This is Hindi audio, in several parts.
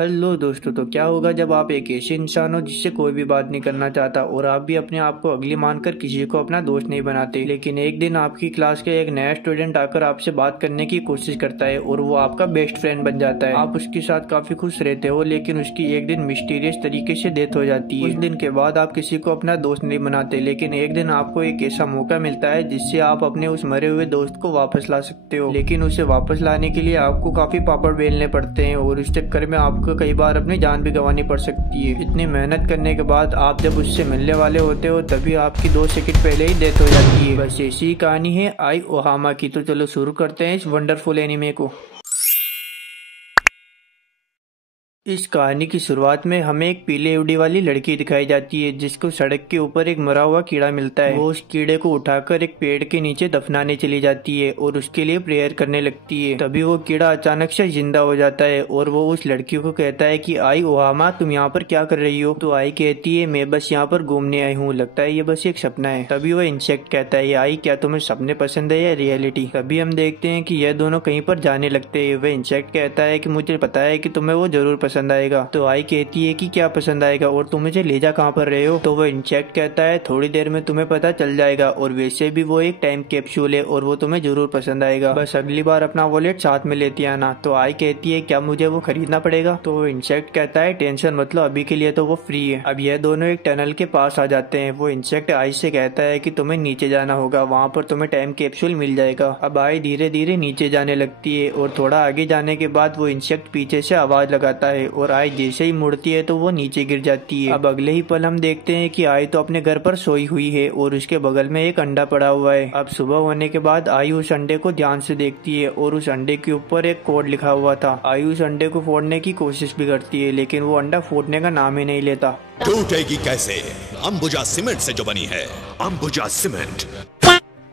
हेलो दोस्तों। तो क्या होगा जब आप एक ऐसे इंसान हो जिससे कोई भी बात नहीं करना चाहता और आप भी अपने आप को अगली मानकर किसी को अपना दोस्त नहीं बनाते, लेकिन एक दिन आपकी क्लास के एक नया स्टूडेंट आकर आपसे बात करने की कोशिश करता है और वो आपका बेस्ट फ्रेंड बन जाता है। आप उसके साथ काफी खुश रहते हो, लेकिन उसकी एक दिन मिस्टीरियस तरीके से डेथ हो जाती है। उस दिन के बाद आप किसी को अपना दोस्त नहीं बनाते, लेकिन एक दिन आपको एक ऐसा मौका मिलता है जिससे आप अपने उस मरे हुए दोस्त को वापस ला सकते हो। लेकिन उसे वापस लाने के लिए आपको काफी पापड़ बेलने पड़ते हैं और इस चक्कर में आपको कई बार अपनी जान भी गंवानी पड़ सकती है। इतनी मेहनत करने के बाद आप जब उससे मिलने वाले होते हो तभी आपकी 2 सेकंड पहले ही डेथ हो जाती है। बस ऐसी ही कहानी है आई ओहामा की। तो चलो शुरू करते हैं इस वंडरफुल एनिमे को। इस कहानी की शुरुआत में हमें एक पीले उड़ी वाली लड़की दिखाई जाती है जिसको सड़क के ऊपर एक मरा हुआ कीड़ा मिलता है। वो उस कीड़े को उठाकर एक पेड़ के नीचे दफनाने चली जाती है और उसके लिए प्रेयर करने लगती है। तभी वो कीड़ा अचानक से जिंदा हो जाता है और वो उस लड़की को कहता है कि आई ओहामा, तुम यहाँ पर क्या कर रही हो? तो आई कहती है, मैं बस यहाँ पर घूमने आई हूँ, लगता है ये बस एक सपना है। तभी वो इंसेक्ट कहता है, आई क्या तुम्हें सपने पसंद है या रियलिटी? तभी हम देखते हैं कि यह दोनों कहीं पर जाने लगते हैं। वह इंसेक्ट कहता है कि मुझे पता है कि तुम्हें वो जरूर पसंद आएगा। तो आई कहती है कि क्या पसंद आएगा और तुम मुझे ले जा कहाँ पर रहे हो? तो वो इंसेक्ट कहता है, थोड़ी देर में तुम्हें पता चल जाएगा और वैसे भी वो एक टाइम कैप्सूल है और वो तुम्हें जरूर पसंद आएगा, बस अगली बार अपना वॉलेट साथ में लेती आना। तो आई कहती है, क्या मुझे वो खरीदना पड़ेगा? तो वो इंसेक्ट कहता है, टेंशन मत लो, अभी के लिए तो वो फ्री है। अब यह दोनों एक टनल के पास आ जाते हैं। वो इंसेक्ट आई से कहता है कि तुम्हें नीचे जाना होगा, वहाँ पर तुम्हें टाइम कैप्सूल मिल जाएगा। अब आई धीरे धीरे नीचे जाने लगती है और थोड़ा आगे जाने के बाद वो इंसेक्ट पीछे से आवाज लगाता है और आई जैसे ही मुड़ती है तो वो नीचे गिर जाती है। अब अगले ही पल हम देखते हैं कि आई तो अपने घर पर सोई हुई है और उसके बगल में एक अंडा पड़ा हुआ है। अब सुबह होने के बाद आई उस अंडे को ध्यान से देखती है और उस अंडे के ऊपर एक कोड लिखा हुआ था। आई उस अंडे को फोड़ने की कोशिश भी करती है, लेकिन वो अंडा फूटने का नाम ही नहीं लेता। टूटेगी कैसे? अंबुजा सीमेंट से जो बनी है, अंबुजा सीमेंट।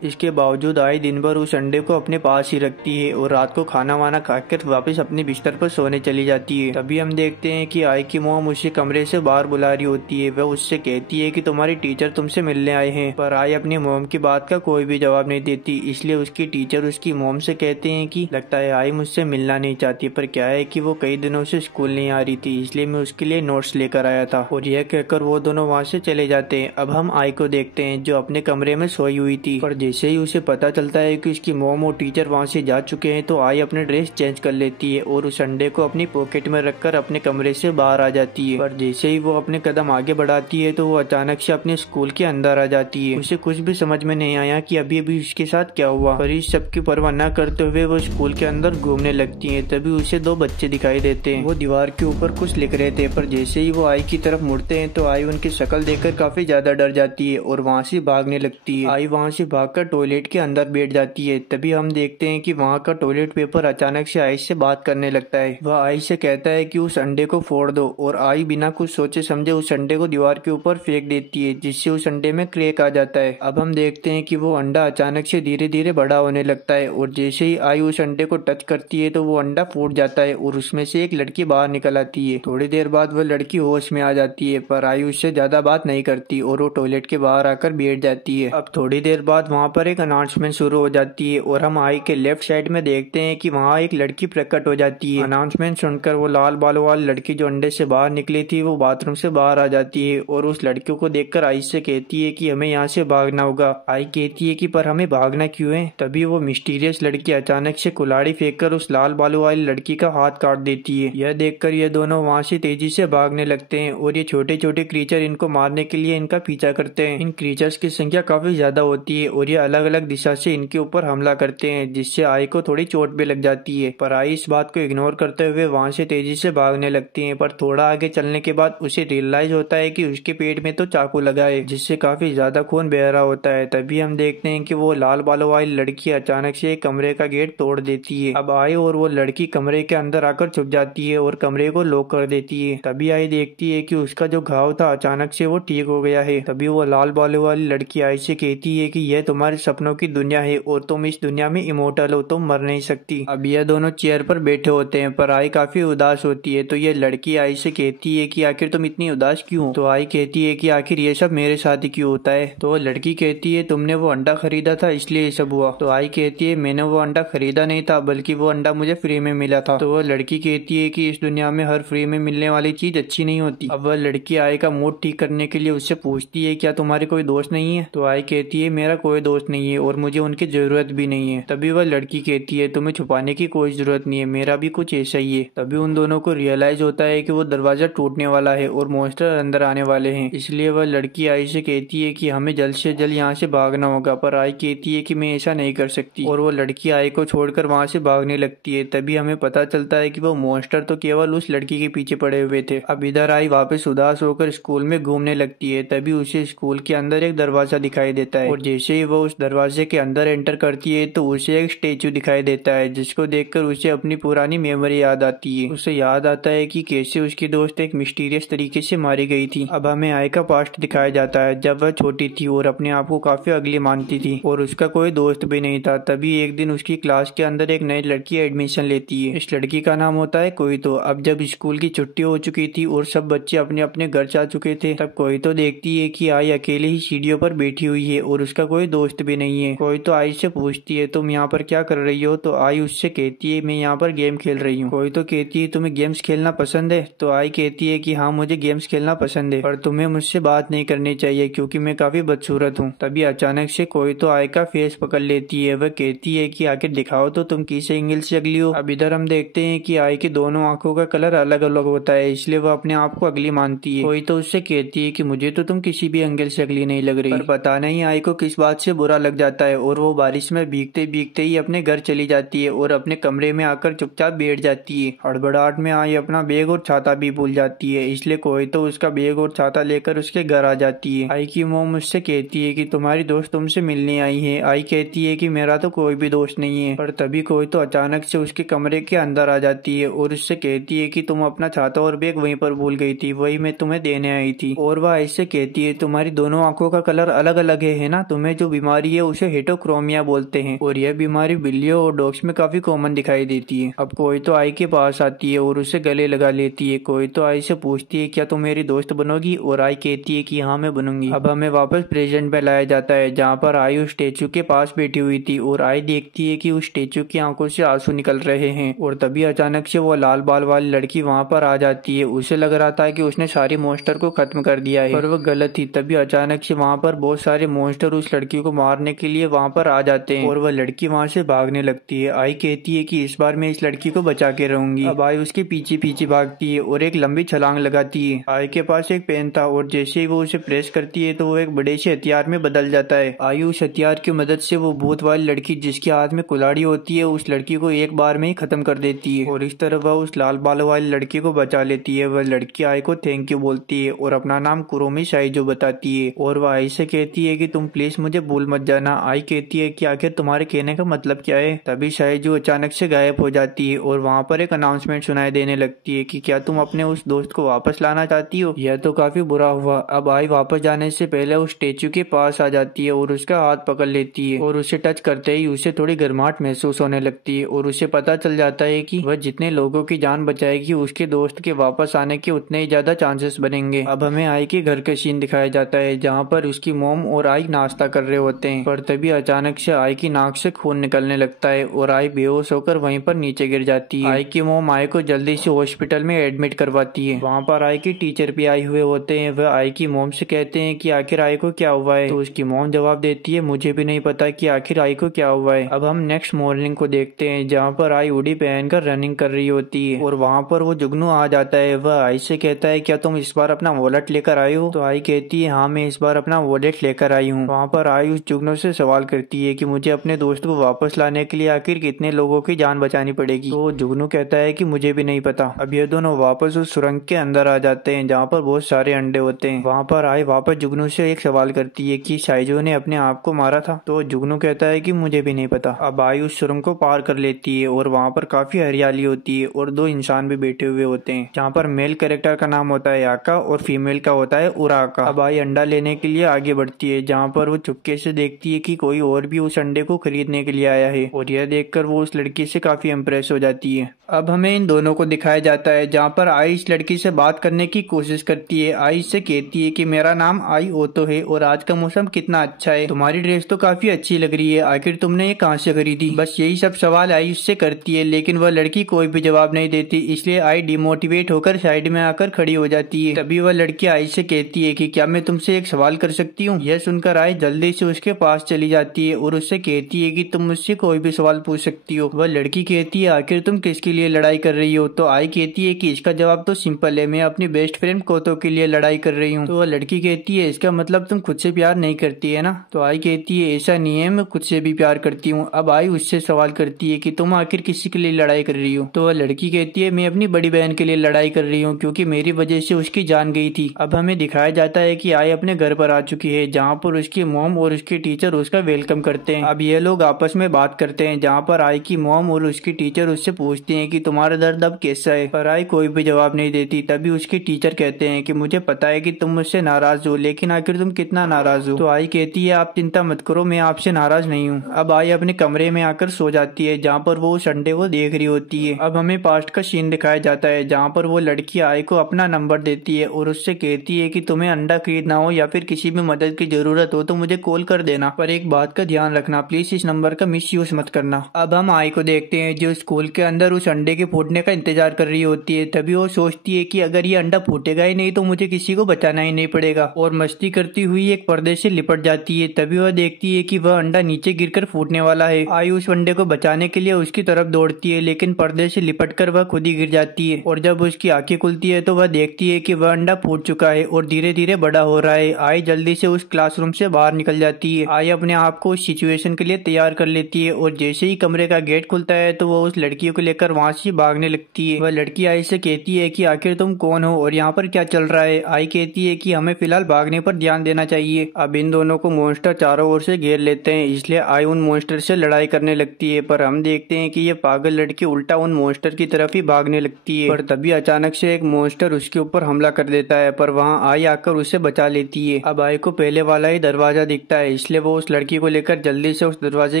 इसके बावजूद आई दिन भर उस अंडे को अपने पास ही रखती है और रात को खाना वाना खाकर वापस अपने बिस्तर पर सोने चली जाती है। तभी हम देखते हैं कि आई की मॉम उसे कमरे से बाहर बुला रही होती है। वह उससे कहती है कि तुम्हारी टीचर तुमसे मिलने आए हैं, पर आई अपनी मॉम की बात का कोई भी जवाब नहीं देती। इसलिए उसकी टीचर उसकी मॉम से कहते हैं कि लगता है आई मुझसे मिलना नहीं चाहती, पर क्या है कि वो कई दिनों से स्कूल नहीं आ रही थी, इसलिए मैं उसके लिए नोट्स लेकर आया था। और यह कहकर वो दोनों वहाँ से चले जाते हैं। अब हम आई को देखते हैं जो अपने कमरे में सोई हुई थी, पर जैसे ही उसे पता चलता है कि उसकी मॉम और टीचर वहाँ से जा चुके हैं तो आई अपने ड्रेस चेंज कर लेती है और उस अंडे को अपनी पॉकेट में रखकर अपने कमरे से बाहर आ जाती है। पर जैसे ही वो अपने कदम आगे बढ़ाती है तो वो अचानक से अपने स्कूल के अंदर आ जाती है। उसे कुछ भी समझ में नहीं आया कि अभी अभी उसके साथ क्या हुआ, पर इस सब की परवाह न करते हुए वो स्कूल के अंदर घूमने लगती है। तभी उसे 2 बच्चे दिखाई देते हैं। वो दीवार के ऊपर कुछ लिख रहे थे, पर जैसे ही वो आई की तरफ मुड़ते हैं तो आई उनकी शक्ल देखकर काफी ज्यादा डर जाती है और वहाँ से भागने लगती है। आई वहाँ से भागकर टॉयलेट के अंदर बैठ जाती है। तभी हम देखते हैं कि वहाँ का टॉयलेट पेपर अचानक से आई से बात करने लगता है। वह आई से कहता है कि उस अंडे को फोड़ दो और आई बिना कुछ सोचे समझे उस अंडे को दीवार के ऊपर फेंक देती है, जिससे उस अंडे में क्रैक आ जाता है। अब हम देखते हैं कि वो अंडा अचानक से धीरे धीरे बड़ा होने लगता है और जैसे ही आई उस अंडे को टच करती है तो वो अंडा फूट जाता है और उसमें से एक लड़की बाहर निकल आती है। थोड़ी देर बाद वह लड़की होश में आ जाती है, पर आई उससे ज्यादा बात नहीं करती और वो टॉयलेट के बाहर आकर बैठ जाती है। अब थोड़ी देर बाद वहाँ पर एक अनाउंसमेंट शुरू हो जाती है और हम आई के लेफ्ट साइड में देखते हैं कि वहाँ एक लड़की प्रकट हो जाती है। अनाउंसमेंट सुनकर वो लाल बालों वाली लड़की जो अंडे से बाहर निकली थी वो बाथरूम से बाहर आ जाती है और उस लड़की को देखकर आई से कहती है कि हमें यहाँ से भागना होगा। आई कहती है कि पर हमें भागना क्यों है? तभी वो मिस्टीरियस लड़की अचानक से कुल्हाड़ी फेंककर उस लाल बालों वाली लड़की का हाथ काट देती है। यह देखकर ये दोनों वहाँ से तेजी से भागने लगते हैं और ये छोटे छोटे क्रीचर इनको मारने के लिए इनका पीछा करते हैं। इन क्रीचर्स की संख्या काफी ज्यादा होती है और ये अलग अलग दिशा से इनके ऊपर हमला करते हैं, जिससे आई को थोड़ी चोट भी लग जाती है। पर आई इस बात को इग्नोर करते हुए वहाँ से तेजी से भागने लगती है। पर थोड़ा आगे चलने के बाद उसे रियलाइज होता है कि उसके पेट में तो चाकू लगा है, जिससे काफी ज्यादा खून बह रहा होता है। तभी हम देखते हैं कि वो लाल बालों वाली लड़की अचानक से कमरे का गेट तोड़ देती है। अब आई और वो लड़की कमरे के अंदर आकर छुप जाती है और कमरे को लॉक कर देती है। तभी आई देखती है कि उसका जो घाव था अचानक से वो ठीक हो गया है। तभी वो लाल बालों वाली लड़की आई से कहती है कि यह तुम्हारा हमारे सपनों की दुनिया है और तुम इस दुनिया में इमोर्टल हो, तुम मर नहीं सकती। अब ये दोनों चेयर पर बैठे होते हैं पर आई काफी उदास होती है। तो ये लड़की आई से कहती है कि आखिर तुम इतनी उदास क्यों? तो आई कहती है कि आखिर ये सब मेरे साथ ही क्यों होता है? तो लड़की कहती है तुमने वो अंडा खरीदा था इसलिए ये सब हुआ। तो आई कहती है मैंने वो अंडा खरीदा नहीं था, बल्कि वो अंडा मुझे फ्री में मिला था। तो वह लड़की कहती है कि इस दुनिया में हर फ्री में मिलने वाली चीज अच्छी नहीं होती। अब वह लड़की आई का मूड ठीक करने के लिए उससे पूछती है क्या तुम्हारे कोई दोस्त नहीं है? तो आई कहती है मेरा कोई दोस्त नहीं है और मुझे उनकी जरूरत भी नहीं है। तभी वह लड़की कहती है तुम्हें छुपाने की कोई जरूरत नहीं है, मेरा भी कुछ ऐसा ही है। तभी उन दोनों को रियलाइज होता है कि वो दरवाजा टूटने वाला है और मॉन्स्टर अंदर आने वाले हैं। इसलिए वह लड़की आई से कहती है कि हमें जल्द से जल्द यहाँ से भागना होगा, पर आई कहती है कि मैं ऐसा नहीं कर सकती और वो लड़की आई को छोड़कर वहाँ से भागने लगती है। तभी हमें पता चलता है कि वो मॉन्स्टर तो केवल उस लड़की के पीछे पड़े हुए थे। अब इधर आई वापस उदास होकर स्कूल में घूमने लगती है। तभी उसे स्कूल के अंदर एक दरवाजा दिखाई देता है और जैसे ही वो उस दरवाजे के अंदर एंटर करती है तो उसे एक स्टेचू दिखाई देता है, जिसको देखकर उसे अपनी पुरानी मेमोरी याद आती है। उसे याद आता है कि कैसे उसकी दोस्त एक मिस्टीरियस तरीके से मारी गई थी। अब हमें आई का पास्ट दिखाया जाता है जब वह छोटी थी और अपने आप को काफी अगली मानती थी और उसका कोई दोस्त भी नहीं था। तभी एक दिन उसकी क्लास के अंदर एक नई लड़की एडमिशन लेती है। इस लड़की का नाम होता है कोईतो। अब जब स्कूल की छुट्टी हो चुकी थी और सब बच्चे अपने अपने घर जा चुके थे, तब कोईतो देखती है कि आई अकेले ही सीढ़ियों पर बैठी हुई है और उसका कोई दोस्त भी नहीं है। कोईतो आई से पूछती है तुम यहाँ पर क्या कर रही हो? तो आई उससे कहती है मैं यहाँ पर गेम खेल रही हूँ। कोईतो कहती है तुम्हें गेम्स खेलना पसंद है? तो आई कहती है कि हाँ मुझे गेम्स खेलना पसंद है, पर तुम्हें मुझसे बात नहीं करनी चाहिए क्योंकि मैं काफी बदसूरत हूँ। तभी अचानक से कोईतो आई का फेस पकड़ लेती है। वह कहती है कि आखिर दिखाओ तो तुम किस एंगल से अगली हो। अब इधर हम देखते हैं कि आई की दोनों आंखों का कलर अलग अलग होता है, इसलिए वह अपने आप को अगली मानती है। कोईतो उससे कहती है कि मुझे तो तुम किसी भी एंगल से अगली नहीं लग रही। पर पता नहीं आई को किस बात से बुरा लग जाता है और वो बारिश में भीगते भीगते ही अपने घर चली जाती है और अपने कमरे में आकर चुपचाप बैठ जाती है। हड़बड़ाहट में आई अपना बैग और छाता भी भूल जाती है, इसलिए कोईतो उसका बैग और छाता लेकर उसके घर आ जाती है। आई की मोम उससे कहती है कि तुम्हारी दोस्त तुमसे मिलने आई है। आई कहती है कि मेरा तो कोई भी दोस्त नहीं है। पर तभी कोईतो अचानक से उसके कमरे के अंदर आ जाती है और उससे कहती है कि तुम अपना छाता और बैग वहीं पर भूल गई थी, वही मैं तुम्हें देने आई थी। और वह ऐसे कहती है तुम्हारी दोनों आंखों का कलर अलग अलग है ना? तुम्हें जो बीमारी है उसे हेटोक्रोमिया बोलते हैं और यह बीमारी बिल्लियों और डॉग्स में काफी कॉमन दिखाई देती है। अब कोईतो आई के पास आती है और उसे गले लगा लेती है। कोईतो आई से पूछती है क्या तुम मेरी दोस्त बनोगी? और आई कहती है कि हाँ मैं बनूंगी। अब हमें वापस प्रेजेंट में लाया जाता है जहाँ पर आई उस स्टेचू के पास बैठी हुई थी और आई देखती है कि उस स्टेचू की आंखों से आंसू निकल रहे हैं। और तभी अचानक से वो लाल बाल वाली लड़की वहाँ पर आ जाती है। उसे लग रहा था कि उसने सारी मॉन्स्टर को खत्म कर दिया है, पर वह गलत थी। तभी अचानक से वहाँ पर बहुत सारे मॉन्स्टर उस लड़की को मारने के लिए वहाँ पर आ जाते हैं और वह लड़की वहाँ से भागने लगती है। आई कहती है कि इस बार मैं इस लड़की को बचा के रहूंगी। अब आई उसके पीछे पीछे भागती है और एक लंबी छलांग लगाती है। आई के पास एक पेन था और जैसे ही वो उसे प्रेस करती है तो वो एक बड़े से हथियार में बदल जाता है। आई उस हथियार की मदद से वो भूत वाली लड़की जिसके हाथ में कुल्हाड़ी होती है उस लड़की को एक बार में ही खत्म कर देती है और इस तरह वह उस लाल बालों वाली लड़की को बचा लेती है। वह लड़की आई को थैंक यू बोलती है और अपना नाम कुरोमी साइजो बताती है और वह आई से कहती है कि तुम प्लीज मुझे भूल मत जाना। आई कहती है कि आखिर तुम्हारे कहने का मतलब क्या है? तभी साइजो अचानक से गायब हो जाती है और वहाँ पर एक अनाउंसमेंट सुनाई देने लगती है कि क्या तुम अपने उस दोस्त को वापस लाना चाहती हो? यह तो काफी बुरा हुआ। अब आई वापस जाने से पहले उस स्टेचू के पास आ जाती है और उसका हाथ पकड़ लेती है और उसे टच करते ही उसे थोड़ी गर्माहट महसूस होने लगती है और उसे पता चल जाता है कि वह जितने लोगों की जान बचाएगी उसके दोस्त के वापस आने के उतने ही ज्यादा चांसेस बनेंगे। अब हमें आई के घर का सीन दिखाया जाता है जहाँ पर उसकी मोम और आई नाश्ता कर रहे होते हैं, पर तभी अचानक से आई की नाक से खून निकलने लगता है और आई बेहोश होकर वहीं पर नीचे गिर जाती है। आई की मोम आई को जल्दी से हॉस्पिटल में एडमिट करवाती है। वहाँ पर आई के टीचर भी आए हुए होते हैं। वह आई की मोम से कहते हैं कि आखिर आई को क्या हुआ है? तो उसकी मोम जवाब देती है मुझे भी नहीं पता कि आखिर आई को क्या हुआ है। अब हम नेक्स्ट मॉर्निंग को देखते हैं जहाँ पर आई हुडी पहनकर रनिंग कर रही होती है और वहाँ पर वो जुगनू आ जाता है। वह आई से कहता है क्या तुम इस बार अपना वॉलेट लेकर आई हो? तो आई कहती है हाँ मैं इस बार अपना वॉलेट लेकर आई हूँ। वहाँ पर आई उस जुगनू से सवाल करती है कि मुझे अपने दोस्त को वापस लाने के लिए आखिर कितने लोगों की जान बचानी पड़ेगी? तो जुगनू कहता है कि मुझे भी नहीं पता। अब ये दोनों वापस उस सुरंग के अंदर आ जाते हैं जहाँ पर बहुत सारे अंडे होते हैं। वहाँ पर आई वापस जुगनू से एक सवाल करती है कि साइजो ने अपने आप को मारा था? तो जुगनू कहता है कि मुझे भी नहीं पता। अब आई उस सुरंग को पार कर लेती है और वहाँ पर काफी हरियाली होती है और दो इंसान भी बैठे हुए होते हैं जहाँ पर मेल कैरेक्टर का नाम होता है याका और फीमेल का होता है उराका। अब आई अंडा लेने के लिए आगे बढ़ती है जहाँ पर वो चुपके से से देखती है कि कोई और भी उस अंडे को खरीदने के लिए आया है और यह देखकर वो उस लड़की से काफी इम्प्रेस हो जाती है। अब हमें इन दोनों को दिखाया जाता है जहाँ पर आई इस लड़की से बात करने की कोशिश करती है। आई इससे कहती है कि मेरा नाम आई ओतो है और आज का मौसम कितना अच्छा है, तुम्हारी ड्रेस तो काफी अच्छी लग रही है, आखिर तुमने ये कहाँ से खरीदी। बस यही सब सवाल आई उससे करती है, लेकिन वह लड़की कोई भी जवाब नहीं देती, इसलिए आई डिमोटिवेट होकर साइड में आकर खड़ी हो जाती है। तभी वह लड़की आई से कहती है कि क्या मैं तुमसे एक सवाल कर सकती हूँ। यह सुनकर आई जल्दी से उसके पास चली जाती है और उससे कहती है कि तुम मुझसे कोई भी सवाल पूछ सकती हो। वह लड़की कहती है आखिर तुम किसके लिए लड़ाई कर रही हो। तो आई कहती है कि इसका जवाब तो सिंपल है, मैं अपनी बेस्ट फ्रेंड कोतो के लिए लड़ाई कर रही हूँ। तो वह लड़की कहती है इसका मतलब तुम खुद से प्यार नहीं करती है ना। तो आई कहती है ऐसा नहीं है, मैं खुद से भी प्यार करती हूँ। अब आई उससे सवाल करती है कि तुम आखिर किसी के लिए लड़ाई कर रही हो। तो वह लड़की कहती है मैं अपनी बड़ी बहन के लिए लड़ाई कर रही हूँ क्योंकि मेरी वजह से उसकी जान गई थी। अब हमें दिखाया जाता है कि आई अपने घर पर आ चुकी है जहाँ पर उसकी मॉम और उसके टीचर उसका वेलकम करते हैं। अब ये लोग आपस में बात करते हैं जहाँ पर आई की मॉम और उसकी टीचर उससे पूछती हैं कि तुम्हारा दर्द अब कैसा है, पर आई कोई भी जवाब नहीं देती। तभी उसके टीचर कहते हैं कि मुझे पता है कि तुम मुझसे नाराज हो, लेकिन आखिर तुम कितना नाराज हो। तो आई कहती है आप चिंता मत करो, मैं आपसे नाराज नहीं हूँ। अब आई अपने कमरे में आकर सो जाती है जहाँ पर वो उस अंडे को देख रही होती है। अब हमें पास्ट का सीन दिखाया जाता है जहाँ पर वो लड़की आई को अपना नंबर देती है और उससे कहती है कि तुम्हें अंडा खरीदना हो या फिर किसी भी मदद की जरूरत हो तो मुझे कॉल कर देना, पर एक बात का ध्यान रखना, प्लीज इस नंबर का मिस यूज मत करना। अब हम आई को देखते हैं जो स्कूल के अंदर उस अंडे के फूटने का इंतजार कर रही होती है। तभी वो सोचती है कि अगर ये अंडा फूटेगा ही नहीं तो मुझे किसी को बचाना ही नहीं पड़ेगा, और मस्ती करती हुई एक पर्दे से लिपट जाती है। तभी वह देखती है कि वह अंडा नीचे गिरकर फूटने वाला है। आई उस अंडे को बचाने के लिए उसकी तरफ दौड़ती है, लेकिन पर्दे से लिपटकर वह खुद ही गिर जाती है और जब उसकी आंखें खुलती है तो वह देखती है कि वह अंडा फूट चुका है और धीरे धीरे बड़ा हो रहा है। आई जल्दी से उस क्लासरूम से बाहर निकल जाती है। आई अपने आप को उस सिचुएशन के लिए तैयार कर लेती है और जैसे ही कमरे का गेट खुलता है तो वो उस लड़की को लेकर वहाँ से भागने लगती है। वह लड़की आई से कहती है कि आखिर तुम कौन हो और यहाँ पर क्या चल रहा है। आई कहती है कि हमें फिलहाल भागने पर ध्यान देना चाहिए। अब इन दोनों को मॉन्स्टर चारों ओर से घेर लेते हैं, इसलिए आई उन मॉन्स्टर से लड़ाई करने लगती है, पर हम देखते हैं कि ये पागल लड़की उल्टा उन मॉन्स्टर की तरफ ही भागने लगती है। पर तभी अचानक से एक मॉन्स्टर उसके ऊपर हमला कर देता है, पर वहाँ आई आकर उसे बचा लेती है। अब आई को पहले वाला ही दरवाजा दिखता है, इसलिए वो उस लड़की को लेकर जल्दी से उस दरवाजे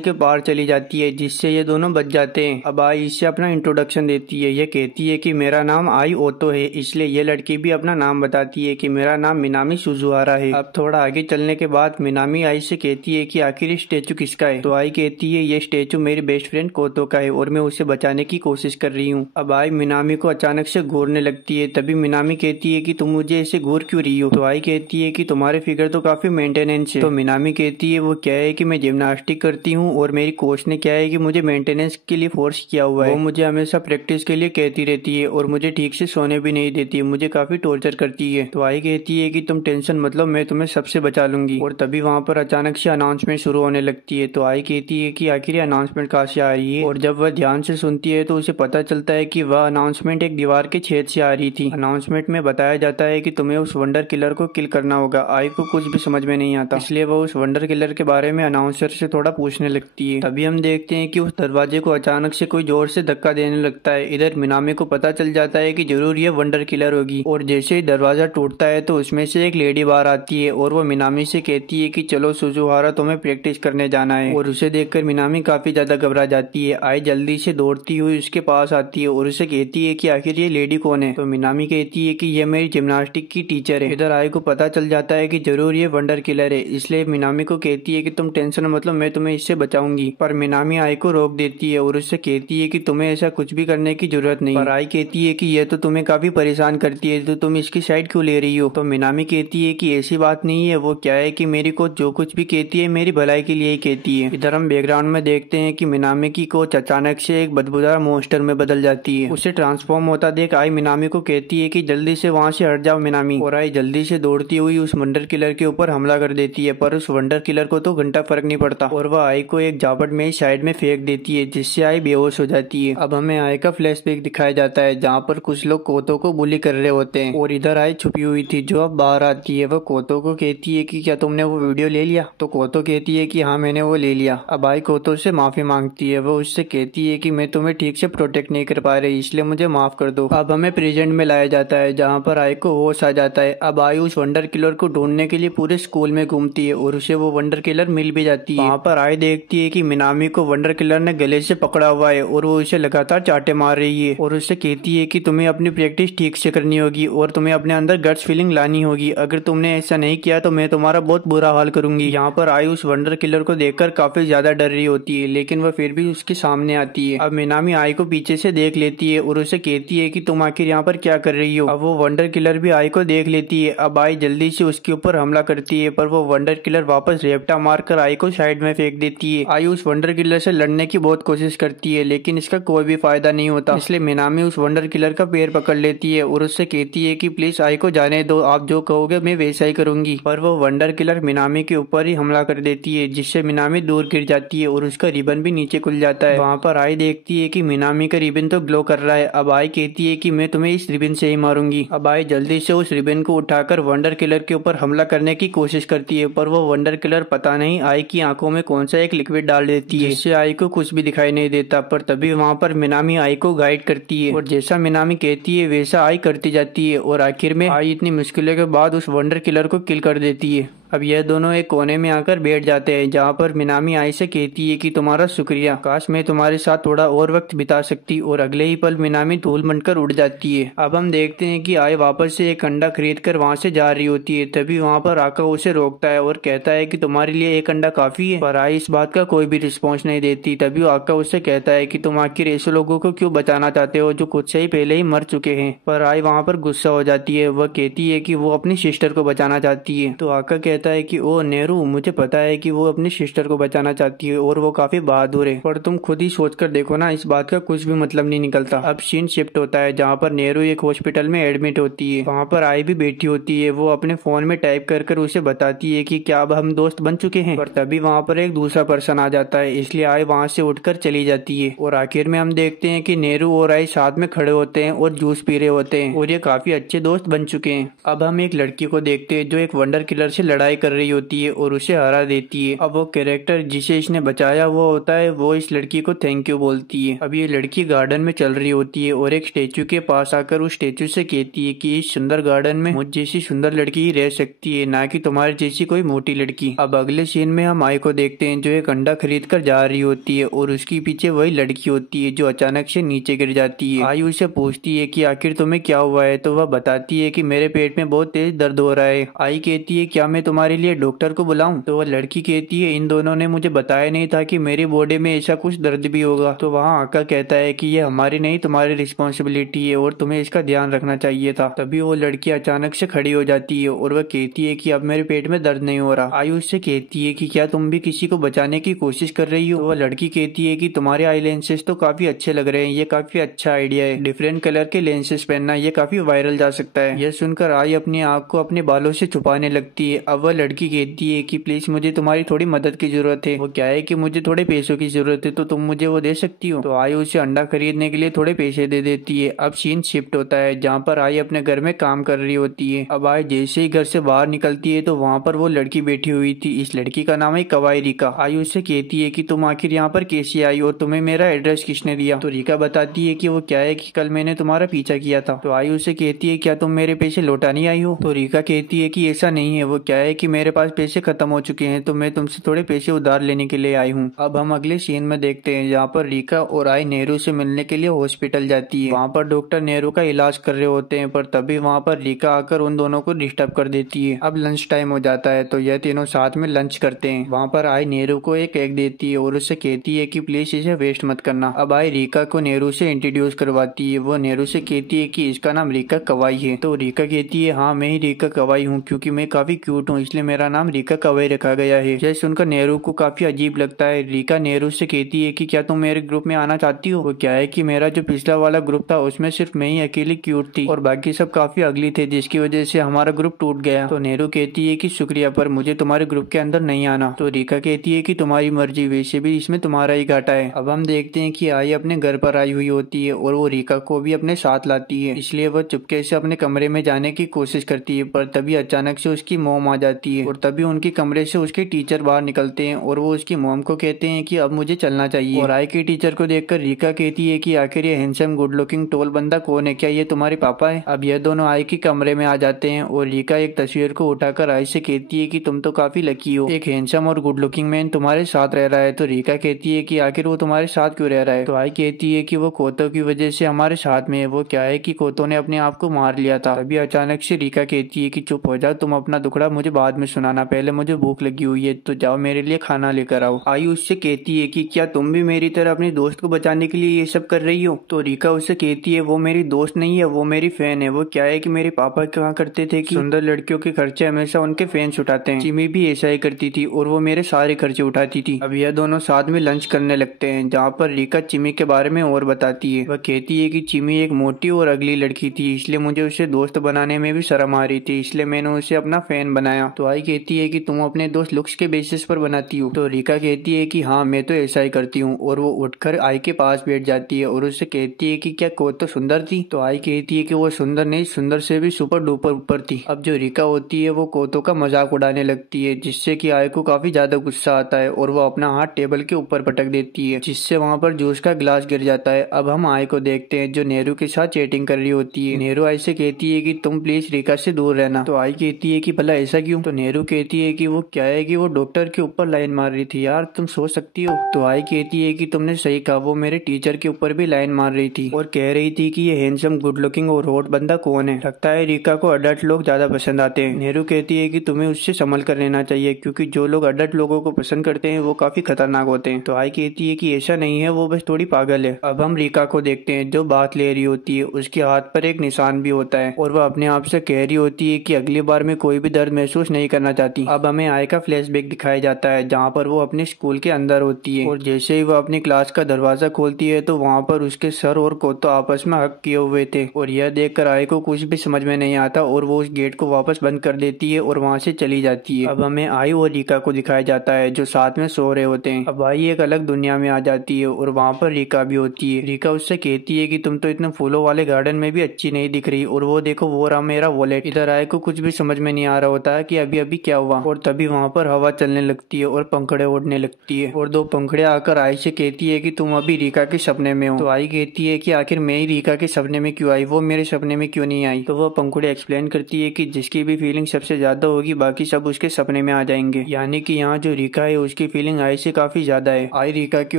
के बाहर चली जाती है, जिससे ये दोनों बच जाते हैं। अब आई इससे अपना इंट्रोडक्शन देती है। ये कहती है कि मेरा नाम आई ओतो है, इसलिए ये लड़की भी अपना नाम बताती है कि मेरा नाम मिनामी सुजुहारा है। अब थोड़ा आगे चलने के बाद मिनामी आई से कहती है कि आखिर ये स्टेचू किसका है। तो आई कहती है ये स्टेचू मेरी बेस्ट फ्रेंड कोतो का है और मैं उसे बचाने की कोशिश कर रही हूँ। अब आई मिनामी को अचानक से घूरने लगती है। तभी मिनामी कहती है कि तुम मुझे ऐसे घूर क्यों रही हो। तो आई कहती है कि तुम्हारे फिगर तो काफी मेंटेनेंस है। तो मिनामी कहती है वो क्या है कि मैं जिम्नास्टिक करती हूँ और मेरी कोच ने क्या है कि मुझे मेंटेनेंस के लिए फोर्स किया हुआ है। वो मुझे हमेशा प्रैक्टिस के लिए कहती रहती है और मुझे ठीक से सोने भी नहीं देती, मुझे काफी टॉर्चर करती है। तो आई कहती है कि तुम टेंशन मत लो, मैं तुम्हें सबसे बचा लूंगी। और तभी वहाँ पर अचानक से अनाउंसमेंट शुरू होने लगती है। तो आई कहती है कि आखिर ये अनाउंसमेंट कहाँ से आ रही है, और जब वह ध्यान से सुनती है तो उसे पता चलता है कि वह अनाउंसमेंट एक दीवार के छेद से आ रही थी। अनाउंसमेंट में बताया जाता है कि तुम्हें उस वंडर किलर को किल करना होगा। आई को कुछ भी समझ में नहीं आता, इसलिए वह उस वंडर किलर के बारे में अनाउंसर से थोड़ा पूछने लगती है। तभी हम देखते हैं कि उस दरवाजे को अचानक से कोई जोर से धक्का देने लगता है। इधर मिनामी को पता चल जाता है कि जरूर ये वंडर किलर होगी, और जैसे ही दरवाजा टूटता है तो उसमें से एक लेडी बाहर आती है और वो मिनामी से कहती है कि चलो सुजुहारा तुम्हें प्रैक्टिस करने जाना है। और उसे देखकर मिनामी काफी ज्यादा घबरा जाती है। आई जल्दी से दौड़ती हुई उसके पास आती है और उसे कहती है कि आखिर ये लेडी कौन है। तो मिनामी कहती है कि ये मेरी जिम्नास्टिक की टीचर है। इधर आई को पता चल जाता है कि जरूर ये वंडर किलर है, इसलिए मिनामी को कहती है कि तुम टेंशन मत लो, मैं तुम्हें इससे बचाऊंगी। पर मिनामी आई को रोक देती है और उससे कहती है कि तुम्हें ऐसा कुछ भी करने की जरूरत नहीं। पर आई कहती है कि यह तो तुम्हें काफी परेशान करती है, तो तुम इसकी साइड क्यों ले रही हो। तो मिनामी कहती है कि ऐसी बात नहीं है, वो क्या है कि मेरी कोच जो कुछ भी कहती है मेरी भलाई के लिए ही कहती है। इधर हम बैकग्राउंड में देखते हैं कि मिनामी की कोच अचानक से एक बदबूदार मॉन्स्टर में बदल जाती है। उसे ट्रांसफॉर्म होता देख आई मिनामी को कहती है कि जल्दी से वहाँ से हट जाओ मिनामी। और आई जल्दी से दौड़ती हुई उस वंडर किलर के ऊपर हमला कर देती है, पर उस वंडर किलर को तो घंटा फर्क नहीं पड़ता और वह आई को एक झापट में साइड में फेंक देती है, जिससे आई बेहोश हो जाती है। अब हमें आई का फ्लैशबैक दिखाया जाता है जहाँ पर कुछ लोग कोतो को बुली कर रहे होते हैं और इधर आई छुपी हुई थी जो अब बाहर आती है। वह कोतो को कहती है कि क्या तुमने वो वीडियो ले लिया। तो कोतो कहती है कि हाँ मैंने वो ले लिया। अब आई कोतो से माफी मांगती है। वो उससे कहती है कि मैं तुम्हें ठीक से प्रोटेक्ट नहीं कर पा रही, इसलिए मुझे माफ कर दो। अब हमें प्रेजेंट में लाया जाता है जहाँ पर आई को होश आ जाता है। अब आई उस वंडर किलर को ढूंढने के लिए पूरे स्कूल में घूमती है और उसे वो वंडर किलर मिल भी जाती है। वहाँ पर आई देखती है कि मिनामी को वंडर किलर ने गले से पकड़ा हुआ है और वो उसे लगातार चाटे मार रही है और उससे कहती है कि तुम्हें अपनी प्रैक्टिस ठीक से करनी होगी और तुम्हें अपने अंदर गट्स फीलिंग लानी होगी। अगर तुमने ऐसा नहीं किया तो मैं तुम्हारा बहुत बुरा हाल करूंगी। यहाँ पर आई उस वंडर किलर को देखकर काफी ज्यादा डर रही होती है, लेकिन वह फिर भी उसके सामने आती है। अब मिनामी आई को पीछे से देख लेती है और उसे कहती है कि तुम आखिर यहाँ पर क्या कर रही हो। अब वो वंडर किलर भी आई को देख लेती है। अब आई जल्दी से उसके ऊपर हमला करती है, पर वो वंडर किलर वापस रेपटा मारकर आई को साइड में फेंक देती है। आई उस वंडर किलर से लड़ने की बहुत कोशिश करती है, लेकिन इसका कोई भी फायदा नहीं होता। इसलिए मिनामी उस वंडर किलर का पैर पकड़ लेती है और उससे कहती है कि प्लीज आई को जाने दो, आप जो कहोगे मैं वैसा ही करूंगी। पर वो वंडर किलर मिनामी के ऊपर ही हमला कर देती है, जिससे मिनामी दूर गिर जाती है और उसका रिबन भी नीचे खुल जाता है। वहाँ पर आई देखती है कि मिनामी का रिबन तो ग्लो कर रहा है। अब आई कहती है कि मैं तुम्हें इस रिबन से ही मारूंगी। अब आई जल्दी से उस रिबन को उठाकर वंडर किलर के ऊपर हमला करने की कोशिश करती है, पर वो वंडर किलर पता नहीं आई की आंखों में कौन सा एक लिक्विड डाल देती है, जिससे आई को कुछ भी दिखाई नहीं देता। पर तभी वहाँ पर मिनामी आई को गाइड करती है और जैसा मिनामी कहती है वैसा आई करती जाती है और आखिर में आई इतनी मुश्किलों के बाद उस वंडर किलर को किल कर देती है। अब यह दोनों एक कोने में आकर बैठ जाते हैं, जहाँ पर मिनामी आई से कहती है कि तुम्हारा शुक्रिया, काश मैं तुम्हारे साथ थोड़ा और वक्त बिता सकती। और अगले ही पल मिनामी धूल बनकर उड़ जाती है। अब हम देखते हैं कि आई वापस से एक अंडा खरीद कर वहाँ से जा रही होती है। तभी वहाँ पर आका उसे रोकता है और कहता है कि तुम्हारे लिए एक अंडा काफी है, पर आई इस बात का कोई भी रिस्पॉन्स नहीं देती। तभी आका उससे कहता है कि तुम आखिर ऐसे लोगों को क्यों बचाना चाहते हो जो खुद से ही पहले ही मर चुके हैं। पर आई वहाँ पर गुस्सा हो जाती है। वह कहती है कि वो अपनी सिस्टर को बचाना चाहती है। तो आका कहता है कि ओ नेहरू, मुझे पता है कि वो अपनी सिस्टर को बचाना चाहती है और वो काफी बहादुर है, पर तुम खुद ही सोच कर देखो ना, इस बात का कुछ भी मतलब नहीं निकलता। अब सीन शिफ्ट होता है जहाँ पर नेहरू एक हॉस्पिटल में एडमिट होती है। वहाँ पर आई भी बैठी होती है। वो अपने फोन में टाइप कर उसे बताती है कि क्या अब हम दोस्त बन चुके हैं। पर तभी वहाँ पर एक दूसरा पर्सन आ जाता है, इसलिए आई वहाँ से उठकर चली जाती है। और आखिर में हम देखते हैं कि नेहरू और आई साथ में खड़े होते हैं और जूस पी रहे होते हैं और ये काफी अच्छे दोस्त बन चुके हैं। अब हम एक लड़की को देखते हैं जो एक वंडर किलर से लड़ाई कर रही होती है और उसे हरा देती है। अब वो कैरेक्टर जिसे इसने बचाया हुआ होता है वो इस लड़की को थैंक यू बोलती है। अब ये लड़की गार्डन में चल रही होती है और एक स्टेचू के पास आकर उस स्टेचू से कहती है कि इस सुंदर गार्डन में मुझ जैसी सुंदर लड़की ही रह सकती है, ना कि तुम्हारी जैसी कोई मोटी लड़की। अब अगले सीन में हम आई को देखते हैं जो एक अंडा खरीद कर जा रही होती है और उसके पीछे वही लड़की होती है जो अचानक से नीचे गिर जाती है। आई उसे पूछती है कि आखिर तुम्हें क्या हुआ है, तो वह बताती है कि मेरे पेट में बहुत तेज दर्द हो रहा है। आई कहती है क्या मैं तुम्हारे लिए डॉक्टर को बुलाऊं, तो वह लड़की कहती है इन दोनों ने मुझे बताया नहीं था कि मेरी बॉडी में ऐसा कुछ दर्द भी होगा। तो वहाँ आका कहता है कि ये हमारी नहीं तुम्हारी रिस्पॉन्सिबिलिटी है और तुम्हें इसका ध्यान रखना चाहिए था। तभी वो लड़की अचानक से खड़ी हो जाती है और वह कहती है कि अब मेरे पेट में दर्द नहीं हो रहा। आई उससे कहती है कि क्या तुम भी किसी को बचाने की कोशिश कर रही हो। तो वह लड़की कहती है कि तुम्हारे आई लेंसेज तो काफी अच्छे लग रहे हैं, ये काफी अच्छा आइडिया है, डिफरेंट कलर के लेंसेज पहनना ये काफी वायरल जा सकता है। यह सुनकर आई अपनी आँख को अपने बालों से छुपाने लगती है। अब वह लड़की कहती है कि प्लीज मुझे तुम्हारी थोड़ी मदद की जरूरत है। वो क्या है कि मुझे थोड़े पैसों की जरूरत है, तो तुम मुझे वो दे सकती हो। तो आई उसे अंडा खरीदने के लिए थोड़े पैसे दे देती है। अब सीन शिफ्ट होता है जहाँ पर आई अपने घर में काम कर रही होती है। अब आई जैसे ही घर से बाहर निकलती है तो वहाँ पर वो लड़की बैठी हुई थी। इस लड़की का नाम है कवाई रिका। आई उससे कहती है कि तुम आखिर यहाँ पर कैसे आई और तुम्हें मेरा एड्रेस किसने दिया। तो रिका बताती है कि वो क्या है कि कल मैंने तुम्हारा पीछा किया था। तो आई उससे कहती है क्या तुम मेरे पैसे लौटा नहीं आई हो। तो रिका कहती है कि ऐसा नहीं है, वो क्या है कि मेरे पास पैसे खत्म हो चुके हैं, तो मैं तुमसे थोड़े पैसे उधार लेने के लिए आई हूँ। अब हम अगले सीन में देखते हैं जहाँ पर रिका और आई नेहरू से मिलने के लिए हॉस्पिटल जाती है। वहाँ पर डॉक्टर नेहरू का इलाज कर रहे होते हैं, पर तभी वहाँ पर रिका आकर उन दोनों को डिस्टर्ब कर देती है। अब लंच टाइम हो जाता है तो यह तीनों साथ में लंच करते हैं। वहाँ पर आई नेहरू को एक एग देती है और उससे कहती है कि प्लीज इसे वेस्ट मत करना। अब आई रिका को नेहरू से इंट्रोड्यूस करवाती है। वो नेहरू से कहती है कि इसका नाम रिका कवाई है। तो रिका कहती है हाँ मैं ही रिका कवाई हूँ, क्योंकि मैं काफी क्यूट हूँ इसलिए मेरा नाम रिका कवाई रखा गया है। यह सुनकर नेहरू को काफी अजीब लगता है। रिका नेहरू से कहती है कि क्या तुम मेरे ग्रुप में आना चाहती हो। वो क्या है कि मेरा जो पिछला वाला ग्रुप था उसमें सिर्फ मैं ही अकेली क्यूट थी और बाकी सब काफी अगली थे, जिसकी वजह से हमारा ग्रुप टूट गया। तो नेहरू कहती है कि शुक्रिया, पर मुझे तुम्हारे ग्रुप के अंदर नहीं आना। तो रिका कहती है कि तुम्हारी मर्जी, वैसे भी इसमें तुम्हारा ही घाटा है। अब हम देखते हैं कि आई अपने घर पर आई हुई होती है और वो रिका को भी अपने साथ लाती है, इसलिए वह चुपके से अपने कमरे में जाने की कोशिश करती है। पर तभी अचानक से उसकी मॉम आ जाती है और तभी उनके कमरे से उसके टीचर बाहर निकलते हैं और वो उसकी मॉम को कहते हैं कि अब मुझे चलना चाहिए। और आई के टीचर को देखकर रीका कहती है कि आखिर ये हैंडसम गुड लुकिंग टोल बंदा कौन है, क्या ये तुम्हारे पापा है। अब यह दोनों आई के कमरे में आ जाते हैं और रीका एक तस्वीर को उठाकर आई से कहती है कि तुम तो काफी लकी हो, एक हैंडसम और गुड लुकिंग मैन तुम्हारे साथ रह रहा है। तो रीका कहती है कि आखिर वो तुम्हारे साथ क्यों रह रहा है। तो आई कहती है कि वो कोतो की वजह से हमारे साथ में है, वो क्या है कि कोतो ने अपने आप को मार लिया था। अभी अचानक से रीका कहती है कि चुप हो जाओ, तुम अपना दुखड़ा मुझे बाद में सुनाना, पहले मुझे भूख लगी हुई है, तो जाओ मेरे लिए खाना लेकर आओ। आई उससे कहती है कि क्या तुम भी मेरी तरह अपने दोस्त को बचाने के लिए ये सब कर रही हो। तो रीका उससे कहती है वो मेरी दोस्त नहीं है, वो मेरी फैन है। वो क्या है कि मेरे पापा कहा करते थे कि सुंदर लड़कियों के खर्चे हमेशा उनके फैंस उठाते हैं। चिमी भी ऐसा ही करती थी और वो मेरे सारे खर्चे उठाती थी। अब यह दोनों साथ में लंच करने लगते हैं, जहाँ पर रीका चिमी के बारे में और बताती है। वह कहती है कि चिमी एक मोटी और अगली लड़की थी, इसलिए मुझे उसे दोस्त बनाने में भी शर्म आ रही थी, इसलिए मैंने उसे अपना फैन बनाया। तो आई कहती है कि तुम अपने दोस्त लुक्स के बेसिस पर बनाती हो। तो रीका कहती है कि हाँ मैं तो ऐसा ही करती हूँ और वो उठकर आई के पास बैठ जाती है और उससे कहती है कि क्या कोतो सुंदर थी। तो आई कहती है कि वो सुंदर नहीं, सुंदर से भी सुपर डुपर ऊपर थी। अब जो रीका होती है वो कोतो का मजाक उड़ाने लगती है, जिससे कि आई को काफी ज्यादा गुस्सा आता है और वो अपना हाथ टेबल के ऊपर पटक देती है, जिससे वहाँ पर जूस का गिलास गिर जाता है। अब हम आई को देखते हैं जो नेहरू के साथ चैटिंग कर रही होती है। नेहरू आई से कहती है कि तुम प्लीज रीका से दूर रहना। तो आई कहती है कि भला ऐसा क्यों। तो नेहरू कहती है कि वो क्या है कि वो डॉक्टर के ऊपर लाइन मार रही थी, यार तुम सोच सकती हो। तो आई कहती है कि तुमने सही कहा, वो मेरे टीचर के ऊपर भी लाइन मार रही थी और कह रही थी कि ये हैंडसम गुड लुकिंग और हॉट बंदा कौन है। लगता है रीका को अडल्ट लोग ज्यादा पसंद आते हैं। नेहरू कहती है कि तुम्हें उससे संभल कर रहना चाहिए, क्योंकि जो लोग अडल्ट लोगों को पसंद करते हैं वो काफी खतरनाक होते हैं। तो आई कहती है कि ऐसा नहीं है, वो बस थोड़ी पागल है। अब हम रीका को देखते हैं जो बात ले रही होती है, उसके हाथ पर एक निशान भी होता है और वह अपने आप से कह रही होती है कि अगली बार में कोई भी दर्द महसूस नहीं करना चाहती। अब हमें आई का फ्लैशबैक दिखाया जाता है जहाँ पर वो अपने स्कूल के अंदर होती है और जैसे ही वो अपनी क्लास का दरवाजा खोलती है तो वहाँ पर उसके सर और कोतो आपस में हक किए हुए थे और यह देखकर आई को कुछ भी समझ में नहीं आता और वो उस गेट को वापस बंद कर देती है और वहाँ से चली जाती है। अब हमें आई और रीका को दिखाया जाता है जो साथ में सो रहे होते हैं। अब आई एक अलग दुनिया में आ जाती है और वहाँ पर रीका भी होती है। रीका उससे कहती है कि तुम तो इतने फूलों वाले गार्डन में भी अच्छी नहीं दिख रही और वो देखो वो रहा मेरा वॉलेट। इधर आई को कुछ भी समझ में नहीं आ रहा होता है कि अभी अभी क्या हुआ और तभी वहाँ पर हवा चलने लगती है और पंखड़े उड़ने लगती है और दो पंखड़े आकर आई से कहती है कि तुम अभी रीका के सपने में हो। तो आई कहती है कि आखिर मैं ही रीका के सपने में क्यों आई, वो मेरे सपने में क्यों नहीं आई। तो वह पंखुड़े एक्सप्लेन करती है कि जिसकी भी फीलिंग सबसे ज्यादा होगी बाकी सब उसके सपने में आ जाएंगे, यानी कि यहाँ जो रीका है उसकी फीलिंग आई से काफी ज्यादा है। आई रीका के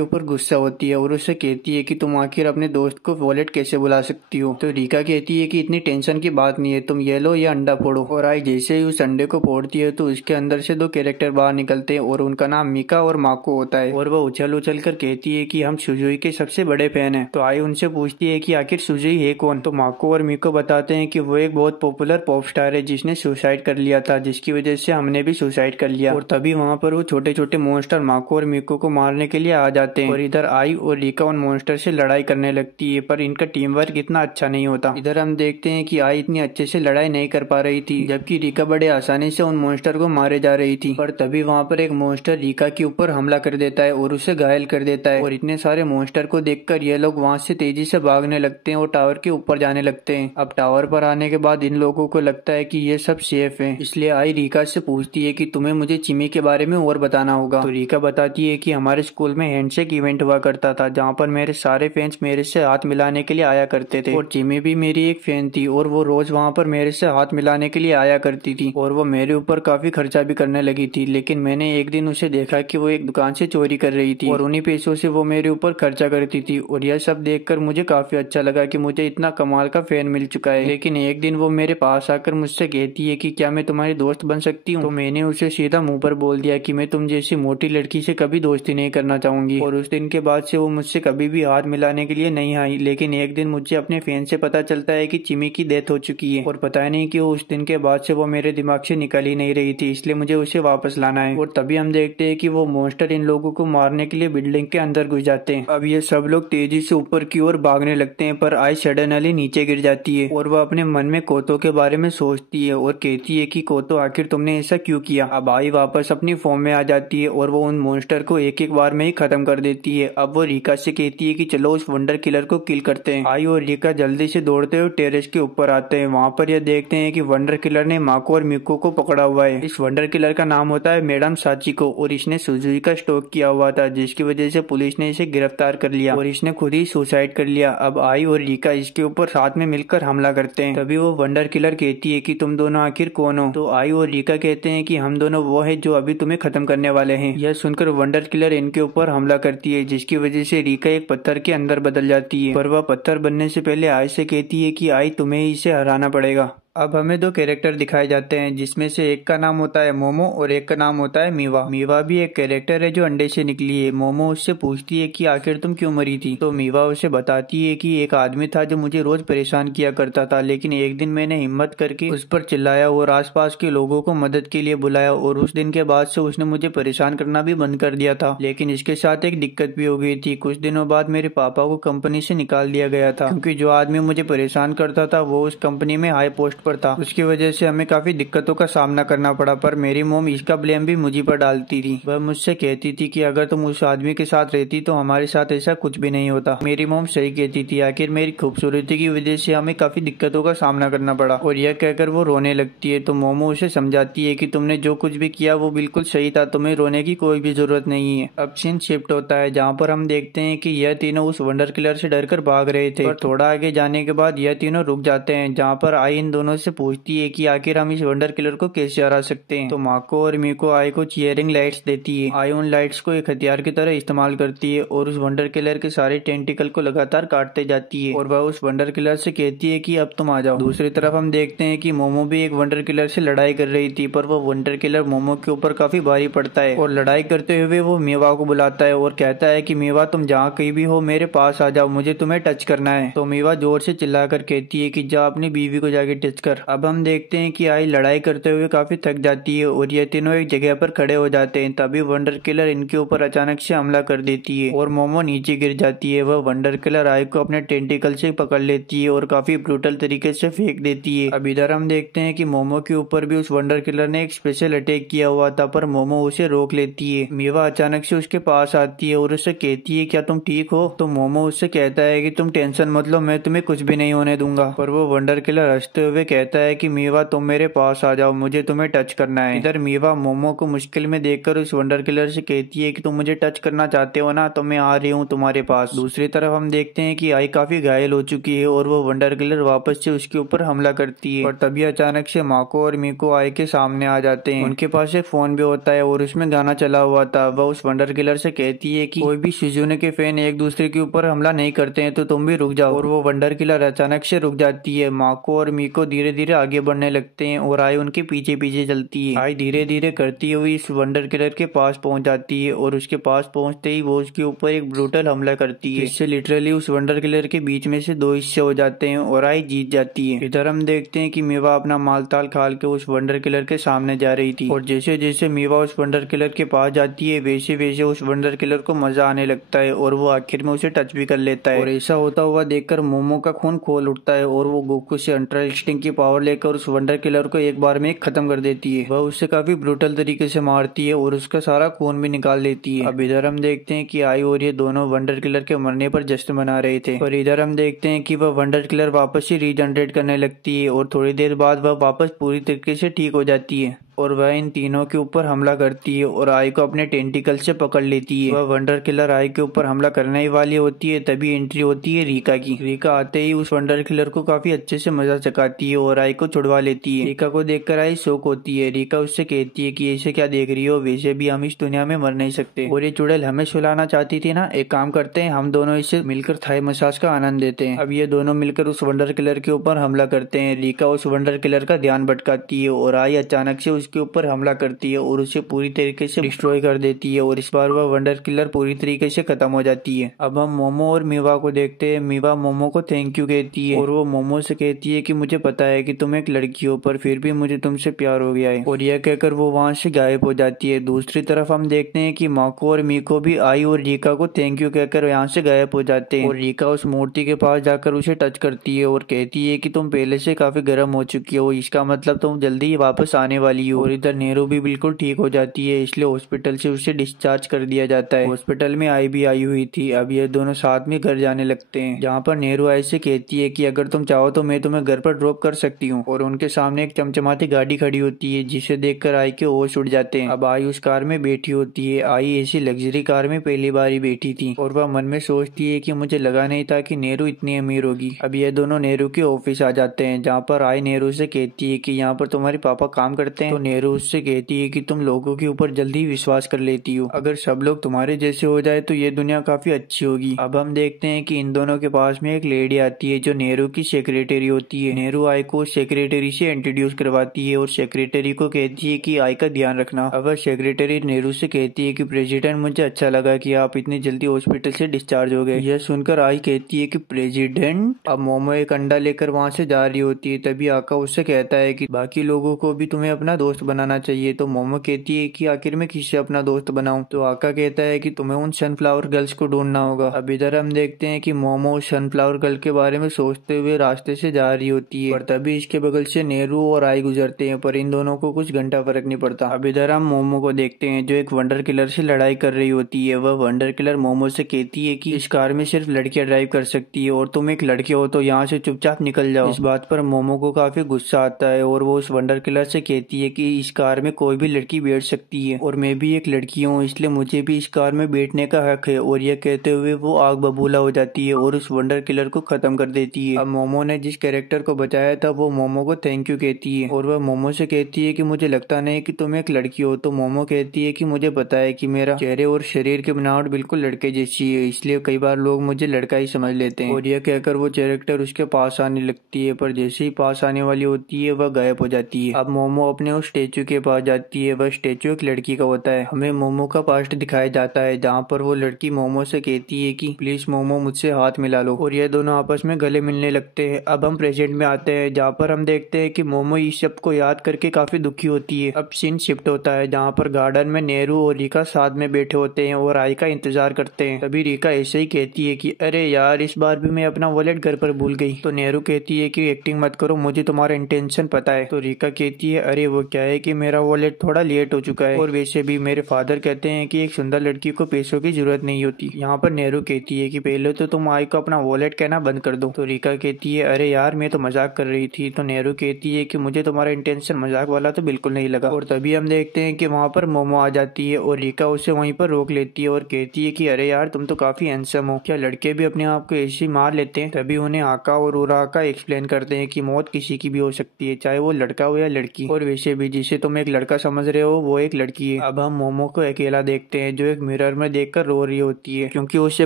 ऊपर गुस्सा होती है और उससे कहती है कि तुम आखिर अपने दोस्त को वॉलेट कैसे बुला सकती हो। तो रीका कहती है कि इतनी टेंशन की बात नहीं है, तुम ये लो या अंडा फोड़ो। और आई जैसे ही उस अंडे को फोड़ती है तो उसके अंदर से दो कैरेक्टर बाहर निकलते हैं और उनका नाम मिका और माको होता है और वह उछल उछल कर कहती है कि हम सुजुई के सबसे बड़े फैन हैं। तो आई उनसे पूछती है कि आखिर सुजुई है कौन। तो माको और मिको बताते हैं कि वो एक बहुत पॉपुलर पॉप स्टार है जिसने सुसाइड कर लिया था, जिसकी वजह से हमने भी सुसाइड कर लिया। और तभी वहाँ पर वो छोटे छोटे मॉन्स्टर माको और मिको को मारने के लिए आ जाते हैं और इधर आई और रीका उन मॉन्स्टर से लड़ाई करने लगती है, पर इनका टीम वर्क इतना अच्छा नहीं होता। इधर हम देखते हैं कि आई इतनी अच्छे से लड़ाई नहीं कर पा रही थी, जबकि रीका बड़े आसानी से उन मॉन्स्टर को मारे जा रही थी। पर तभी वहाँ पर एक मॉन्स्टर रीका के ऊपर हमला कर देता है और उसे घायल कर देता है और इतने सारे मॉन्स्टर को देखकर ये लोग वहाँ से तेजी से भागने लगते हैं और टावर के ऊपर जाने लगते हैं। अब टावर पर आने के बाद इन लोगों को लगता है कि ये सब सेफ है, इसलिए आई रीका से पूछती है कि तुम्हें मुझे चिमी के बारे में और बताना होगा। तो रीका बताती है कि हमारे स्कूल में हैंडशेक इवेंट हुआ करता था जहाँ पर मेरे सारे फैंस मेरे से हाथ मिलाने के लिए आया करते थे और चिमी भी मेरी एक फैन थी और वो रोज वहाँ पर मेरे से हाथ मिलाने के लिए आया करती थी और वो मेरे ऊपर काफी खर्चा भी करने लगी थी। लेकिन मैंने एक दिन उसे देखा कि वो एक दुकान से चोरी कर रही थी और उन्हीं पैसों से वो मेरे ऊपर खर्चा करती थी और यह सब देखकर मुझे काफी अच्छा लगा कि मुझे इतना कमाल का फैन मिल चुका है। लेकिन एक दिन वो मेरे पास आकर मुझसे कहती है कि क्या मैं तुम्हारी दोस्त बन सकती हूँ। तो मैंने उसे सीधा मुंह पर बोल दिया कि मैं तुम जैसी मोटी लड़की से कभी दोस्ती नहीं करना चाहूंगी और उस दिन के बाद से वो मुझसे कभी भी हाथ मिलाने के लिए नहीं आई। लेकिन एक दिन मुझे अपने फैन से पता चलता है कि चिमी की डेथ हो चुकी है और पता नहीं कि उस दिन के बाद से वो मेरे दिमाग से निकल ही नहीं रही थी, इसलिए मुझे उसे वापस लाना है। और तभी हम देखते हैं कि वो मॉन्स्टर इन लोगों को मारने के लिए बिल्डिंग के अंदर घुस जाते हैं। अब ये सब लोग तेजी से ऊपर की ओर भागने लगते हैं, पर आई सडनली नीचे गिर जाती है और वह अपने मन में कोतो के बारे में सोचती है और कहती है कि कोतो आखिर तुमने ऐसा क्यों किया। अब आई वापस अपनी फॉर्म में आ जाती है और वो उन मॉन्स्टर को एक एक बार में ही खत्म कर देती है। अब वो रीका से कहती है कि चलो उस वंडर किलर को किल करते हैं। आई और रीका जल्दी से दौड़ते हुए टेरेस के ऊपर आते हैं। वहाँ पर यह देखते हैं कि वंडर किलर ने माको और मिको को पकड़ा हुआ है। इस वंडर किलर का नाम होता है मैडम साचिको और इसने सुजुकी का स्टॉक किया हुआ था, जिसकी वजह से पुलिस ने इसे गिरफ्तार कर लिया और इसने खुद ही सुसाइड कर लिया। अब आई और रिका इसके ऊपर साथ में मिलकर हमला करते हैं। तभी वो वंडर किलर कहती है कि तुम दोनों आखिर कौन हो? तो आई और रिका कहते हैं कि हम दोनों वो है जो अभी तुम्हें खत्म करने वाले हैं। यह सुनकर वंडर किलर इनके ऊपर हमला करती है, जिसकी वजह से रिका एक पत्थर के अंदर बदल जाती है। पर वह पत्थर बनने से पहले आई से कहती है कि आई तुम्हें ही इसे हराना पड़ेगा। अब हमें दो कैरेक्टर दिखाए जाते हैं, जिसमें से एक का नाम होता है मोमो और एक का नाम होता है मीवा। मीवा भी एक कैरेक्टर है जो अंडे से निकली है। मोमो उससे पूछती है कि आखिर तुम क्यों मरी थी? तो मीवा उसे बताती है कि एक आदमी था जो मुझे रोज परेशान किया करता था, लेकिन एक दिन मैंने हिम्मत करके उस पर चिल्लाया और आसपास के लोगों को मदद के लिए बुलाया और उस दिन के बाद से उसने मुझे परेशान करना भी बंद कर दिया था। लेकिन इसके साथ एक दिक्कत भी हो गई थी। कुछ दिनों बाद मेरे पापा को कंपनी से निकाल दिया गया था, क्योंकि जो आदमी मुझे परेशान करता था वो उस कंपनी में हाई पोस्ट पर था। उसकी वजह से हमें काफी दिक्कतों का सामना करना पड़ा, पर मेरी मॉम इसका ब्लेम भी मुझी पर डालती थी। वह मुझसे कहती थी कि अगर तुम उस आदमी के साथ रहती तो हमारे साथ ऐसा कुछ भी नहीं होता। मेरी मॉम सही कहती थी। आखिर मेरी खूबसूरती की वजह से हमें काफी दिक्कतों का सामना करना पड़ा। और यह कहकर वो रोने लगती है। तो मोमो उसे समझाती है कि तुमने जो कुछ भी किया वो बिल्कुल सही था, तुम्हें रोने की कोई भी जरूरत नहीं है। अब सीन शिफ्ट होता है, जहाँ पर हम देखते हैं कि यह तीनों उस वंडर किलर से डरकर भाग रहे थे। पर थोड़ा आगे जाने के बाद यह तीनों रुक जाते हैं, जहाँ पर आई इन दोनों से पूछती है कि आखिर हम इस वंडर किलर को कैसे हरा सकते हैं। तो माको और मीको आई को चीयरिंग लाइट्स देती है। आई उन लाइट्स को एक हथियार की तरह इस्तेमाल करती है और उस वंडर किलर के सारे टेंटिकल को लगातार काटते जाती है और वह उस वंडर किलर से कहती है कि अब तुम आ जाओ। दूसरी तरफ हम देखते हैं कि मोमो भी एक वंडर किलर से लड़ाई कर रही थी, पर वो वंडर किलर मोमो के ऊपर काफी भारी पड़ता है और लड़ाई करते हुए वो मीवा को बुलाता है और कहता है कि मीवा तुम जहाँ कहीं भी हो मेरे पास आ जाओ, मुझे तुम्हें टच करना है। तो मीवा जोर से चिल्लाकर कहती है कि जा अपनी बीवी को जाके टच कर। अब हम देखते हैं कि आई लड़ाई करते हुए काफी थक जाती है और ये तीनों एक जगह पर खड़े हो जाते हैं। तभी वंडर किलर इनके ऊपर अचानक से हमला कर देती है और मोमो नीचे गिर जाती है। वह वंडर किलर आई को अपने टेंटिकल से पकड़ लेती है और काफी ब्रूटल तरीके से फेंक देती है। अब इधर हम देखते हैं कि मोमो के ऊपर भी उस वंडर किलर ने एक स्पेशल अटैक किया हुआ था, पर मोमो उसे रोक लेती है। मीवा अचानक से उसके पास आती है और उससे कहती है क्या तुम ठीक हो? तो मोमो उससे कहता है कि तुम टेंशन मत लो, मैं तुम्हें कुछ भी नहीं होने दूंगा। पर वो वंडर किलर हंसते हुए कहता है कि मीवा तुम मेरे पास आ जाओ, मुझे तुम्हें टच करना है। इधर मीवा मोमो को मुश्किल में देखकर उस वंडर किलर से कहती है कि तुम मुझे टच करना चाहते हो ना, तो मैं आ रही हूँ तुम्हारे पास। दूसरी तरफ हम देखते हैं कि आई काफी घायल हो चुकी है और वो वंडर किलर वापस से उसके ऊपर हमला करती है। और तभी अचानक से माको और मीको आई के सामने आ जाते हैं। उनके पास एक फोन भी होता है और उसमें गाना चला हुआ था। वह उस वंडर किलर से कहती है कि कोई भी शिजुने के फैन एक दूसरे के ऊपर हमला नहीं करते हैं, तो तुम भी रुक जाओ। और वो वंडर किलर अचानक से रुक जाती है। माको और मीको धीरे धीरे आगे बढ़ने लगते हैं और आई उनके पीछे पीछे चलती है। आई धीरे धीरे करती हुई इस वंडर किलर के पास पहुंच जाती है और उसके पास पहुंचते ही वो उसके ऊपर एक ब्रूटल हमला करती है। इससे लिटरली उस वंडर किलर के बीच में से दो हिस्से हो जाते हैं और आई जीत जाती है। इधर हम देखते हैं कि मीवा अपना मालताल खाल के उस वंडर किलर के सामने जा रही थी और जैसे जैसे मीवा उस वंडर किलर के पास जाती है वैसे वैसे उस वंडर किलर को मजा आने लगता है और वो आखिर में उसे टच भी कर लेता है। और ऐसा होता हुआ देखकर मोमो का खून खोल उठता है और वो गोकू से अल्ट्रा इंस्टिंक्ट की पावर लेकर उस वंडर किलर को एक बार में खत्म कर देती है। वह उससे काफी ब्रूटल तरीके से मारती है और उसका सारा खून भी निकाल लेती है। अब इधर हम देखते हैं कि आई और ये दोनों वंडर किलर के मरने पर जश्न मना रहे थे और इधर हम देखते हैं कि वह वंडर किलर वापस से रीजनरेट करने लगती है और थोड़ी देर बाद वह वापस पूरी तरीके से ठीक हो जाती है और वह इन तीनों के ऊपर हमला करती है और आई को अपने टेंटिकल से पकड़ लेती है। वह वंडर किलर आई के ऊपर हमला करने ही वाली होती है, तभी एंट्री होती है रिका की। रिका आते ही उस वंडर किलर को काफी अच्छे से मजा चकाती है और आई को छुड़वा लेती है। रिका को देखकर आई शौक होती है। रिका उससे कहती है कि ऐसे क्या देख रही हो, वैसे भी हम इस दुनिया में मर नहीं सकते और ये चुड़ैल हमें सुलाना चाहती थी ना, एक काम करते हैं हम दोनों इससे मिलकर थाई मसाज का आनंद देते हैं। अब ये दोनों मिलकर उस वंडर किलर के ऊपर हमला करते हैं। रिका उस वंडर किलर का ध्यान भटकाती है और आई अचानक से उसके ऊपर हमला करती है और उसे पूरी तरीके से डिस्ट्रॉय कर देती है और इस बार वह वंडर किलर पूरी तरीके से खत्म हो जाती है। अब हम मोमो और मीवा को देखते हैं। मीवा मोमो को थैंक यू कहती है और वो मोमो से कहती है कि मुझे पता है कि तुम एक लड़की हो, पर फिर भी मुझे तुमसे प्यार हो गया है, और यह कहकर वो वहाँ से गायब हो जाती है। दूसरी तरफ हम देखते हैं कि माको और मीको भी आई और रिका को थैंक यू कहकर यहाँ से गायब हो जाते हैं और रिका उस मूर्ति के पास जाकर उसे टच करती है और कहती है कि तुम पहले से काफी गर्म हो चुकी हो, इसका मतलब तुम जल्दी ही वापस आने वाली हो। है और इधर नेहरू भी बिल्कुल ठीक हो जाती है, इसलिए हॉस्पिटल से उसे डिस्चार्ज कर दिया जाता है। हॉस्पिटल में आई भी आई हुई थी। अब ये दोनों साथ में घर जाने लगते हैं, जहाँ पर नेहरू आई से कहती है कि अगर तुम चाहो तो मैं तुम्हें घर पर ड्रॉप कर सकती हूँ, और उनके सामने एक चमचमाती गाड़ी खड़ी होती है, जिसे देखकर आई के होश उड़ जाते हैं। अब आई उस कार में बैठी होती है। आई ऐसी लग्जरी कार में पहली बार ही बैठी थी और वह मन में सोचती है कि मुझे लगा नहीं था कि नेहरू इतनी अमीर होगी। अब ये दोनों नेहरू के ऑफिस आ जाते हैं, जहाँ पर आई नेहरू से कहती है कि यहाँ पर तुम्हारे पापा काम करते हैं। तो नेहरू उससे कहती है कि तुम लोगों के ऊपर जल्दी विश्वास कर लेती हो, अगर सब लोग तुम्हारे जैसे हो जाए तो ये दुनिया काफी अच्छी होगी। अब हम देखते हैं कि इन दोनों के पास में एक लेडी आती है जो नेहरू की सेक्रेटरी होती है। नेहरू आई को सेक्रेटरी से इंट्रोड्यूस करवाती है और सेक्रेटरी को कहती है कि आई का ध्यान रखना। अब सेक्रेटरी नेहरू से कहती है कि प्रेसिडेंट, मुझे अच्छा लगा कि आप इतनी जल्दी हॉस्पिटल से डिस्चार्ज हो गए। यह सुनकर आई कहती है कि प्रेसिडेंट। अब मोमो एक अंडा लेकर वहाँ से जा रही होती है, तभी आका उससे कहता है कि बाकी लोगों को भी तुम्हें अपना दोस्त बनाना चाहिए। तो मोमो कहती है कि आखिर में किससे अपना दोस्त बनाऊं। तो आका कहता है कि तुम्हें उन सनफ्लावर गर्ल्स को ढूंढना होगा। अब इधर हम देखते हैं कि मोमो सनफ्लावर गर्ल के बारे में सोचते हुए रास्ते से जा रही होती है, पर तभी इसके बगल से नेहरू और आई गुजरते हैं, पर इन दोनों को कुछ घंटा फर्क नहीं पड़ता। अब इधर हम मोमो को देखते हैं जो एक वंडर किलर से लड़ाई कर रही होती है। वह वंडर किलर मोमो से कहती है कि इस कार में सिर्फ लड़कियां ड्राइव कर सकती है और तुम एक लड़के हो तो यहाँ से चुपचाप निकल जाओ। इस बात पर मोमो को काफी गुस्सा आता है और वो उस वंडर किलर से कहती है कि इस कार में कोई भी लड़की बैठ सकती है और मैं भी एक लड़की हूँ, इसलिए मुझे भी इस कार में बैठने का हक है। और यह कहते हुए वो आग बबूला हो जाती है और उस वंडर किलर को खत्म कर देती है। अब मोमो ने जिस कैरेक्टर को बचाया था वो मोमो को थैंक यू कहती है और वह मोमो से कहती है कि मुझे लगता नहीं कि तुम एक लड़की हो। तो मोमो कहती है कि मुझे पता है कि मेरा चेहरे और शरीर की बनावट बिल्कुल लड़के जैसी है, इसलिए कई बार लोग मुझे लड़का ही समझ लेते हैं। और यह कहकर वो कैरेक्टर उसके पास आने लगती है, पर जैसे ही पास आने वाली होती है वह गायब हो जाती है। अब मोमो अपने उस स्टेचू के पास जाती है। वह स्टेचू एक लड़की का होता है। हमें मोमो का पास्ट दिखाया जाता है, जहाँ पर वो लड़की मोमो से कहती है कि प्लीज मोमो मुझसे हाथ मिला लो, और ये दोनों आपस में गले मिलने लगते हैं। अब हम प्रेजेंट में आते हैं, जहाँ पर हम देखते हैं कि मोमो इस सब को याद करके काफी दुखी होती है। अब सीन शिफ्ट होता है, जहाँ पर गार्डन में नेहरू और रीका साथ में बैठे होते हैं और आई का इंतजार करते हैं। तभी रीका ऐसे ही कहती है कि अरे यार, इस बार भी मैं अपना वॉलेट घर पर भूल गई। तो नेहरू कहती है कि एक्टिंग मत करो, मुझे तुम्हारा इंटेंशन पता है। तो रीका कहती है अरे वो क्या है कि मेरा वॉलेट थोड़ा लेट हो चुका है, और वैसे भी मेरे फादर कहते हैं कि एक सुंदर लड़की को पैसों की जरूरत नहीं होती। यहाँ पर नेहरू कहती है कि पहले तो तुम आई को अपना वॉलेट कहना बंद कर दो। तो रीका कहती है अरे यार, मैं तो मजाक कर रही थी। तो नेहरू कहती है कि मुझे तुम्हारा इंटेंशन मजाक वाला तो बिल्कुल नहीं लगा। और तभी हम देखते हैं कि वहाँ पर मोमो आ जाती है और रीका उसे वहीं पर रोक लेती है और कहती है कि अरे यार, तुम तो काफी हैंडसम हो, क्या लड़के भी अपने आप को ऐसे मार लेते हैं। तभी उन्हें आका और उराका एक्सप्लेन करते हैं कि मौत किसी की भी हो सकती है, चाहे वो लड़का हो या लड़की, और वैसे भी जिसे तुम एक लड़का समझ रहे हो वो एक लड़की है। अब हम मोमो को अकेला देखते हैं, जो एक मिरर में देखकर रो रही होती है, क्योंकि उसे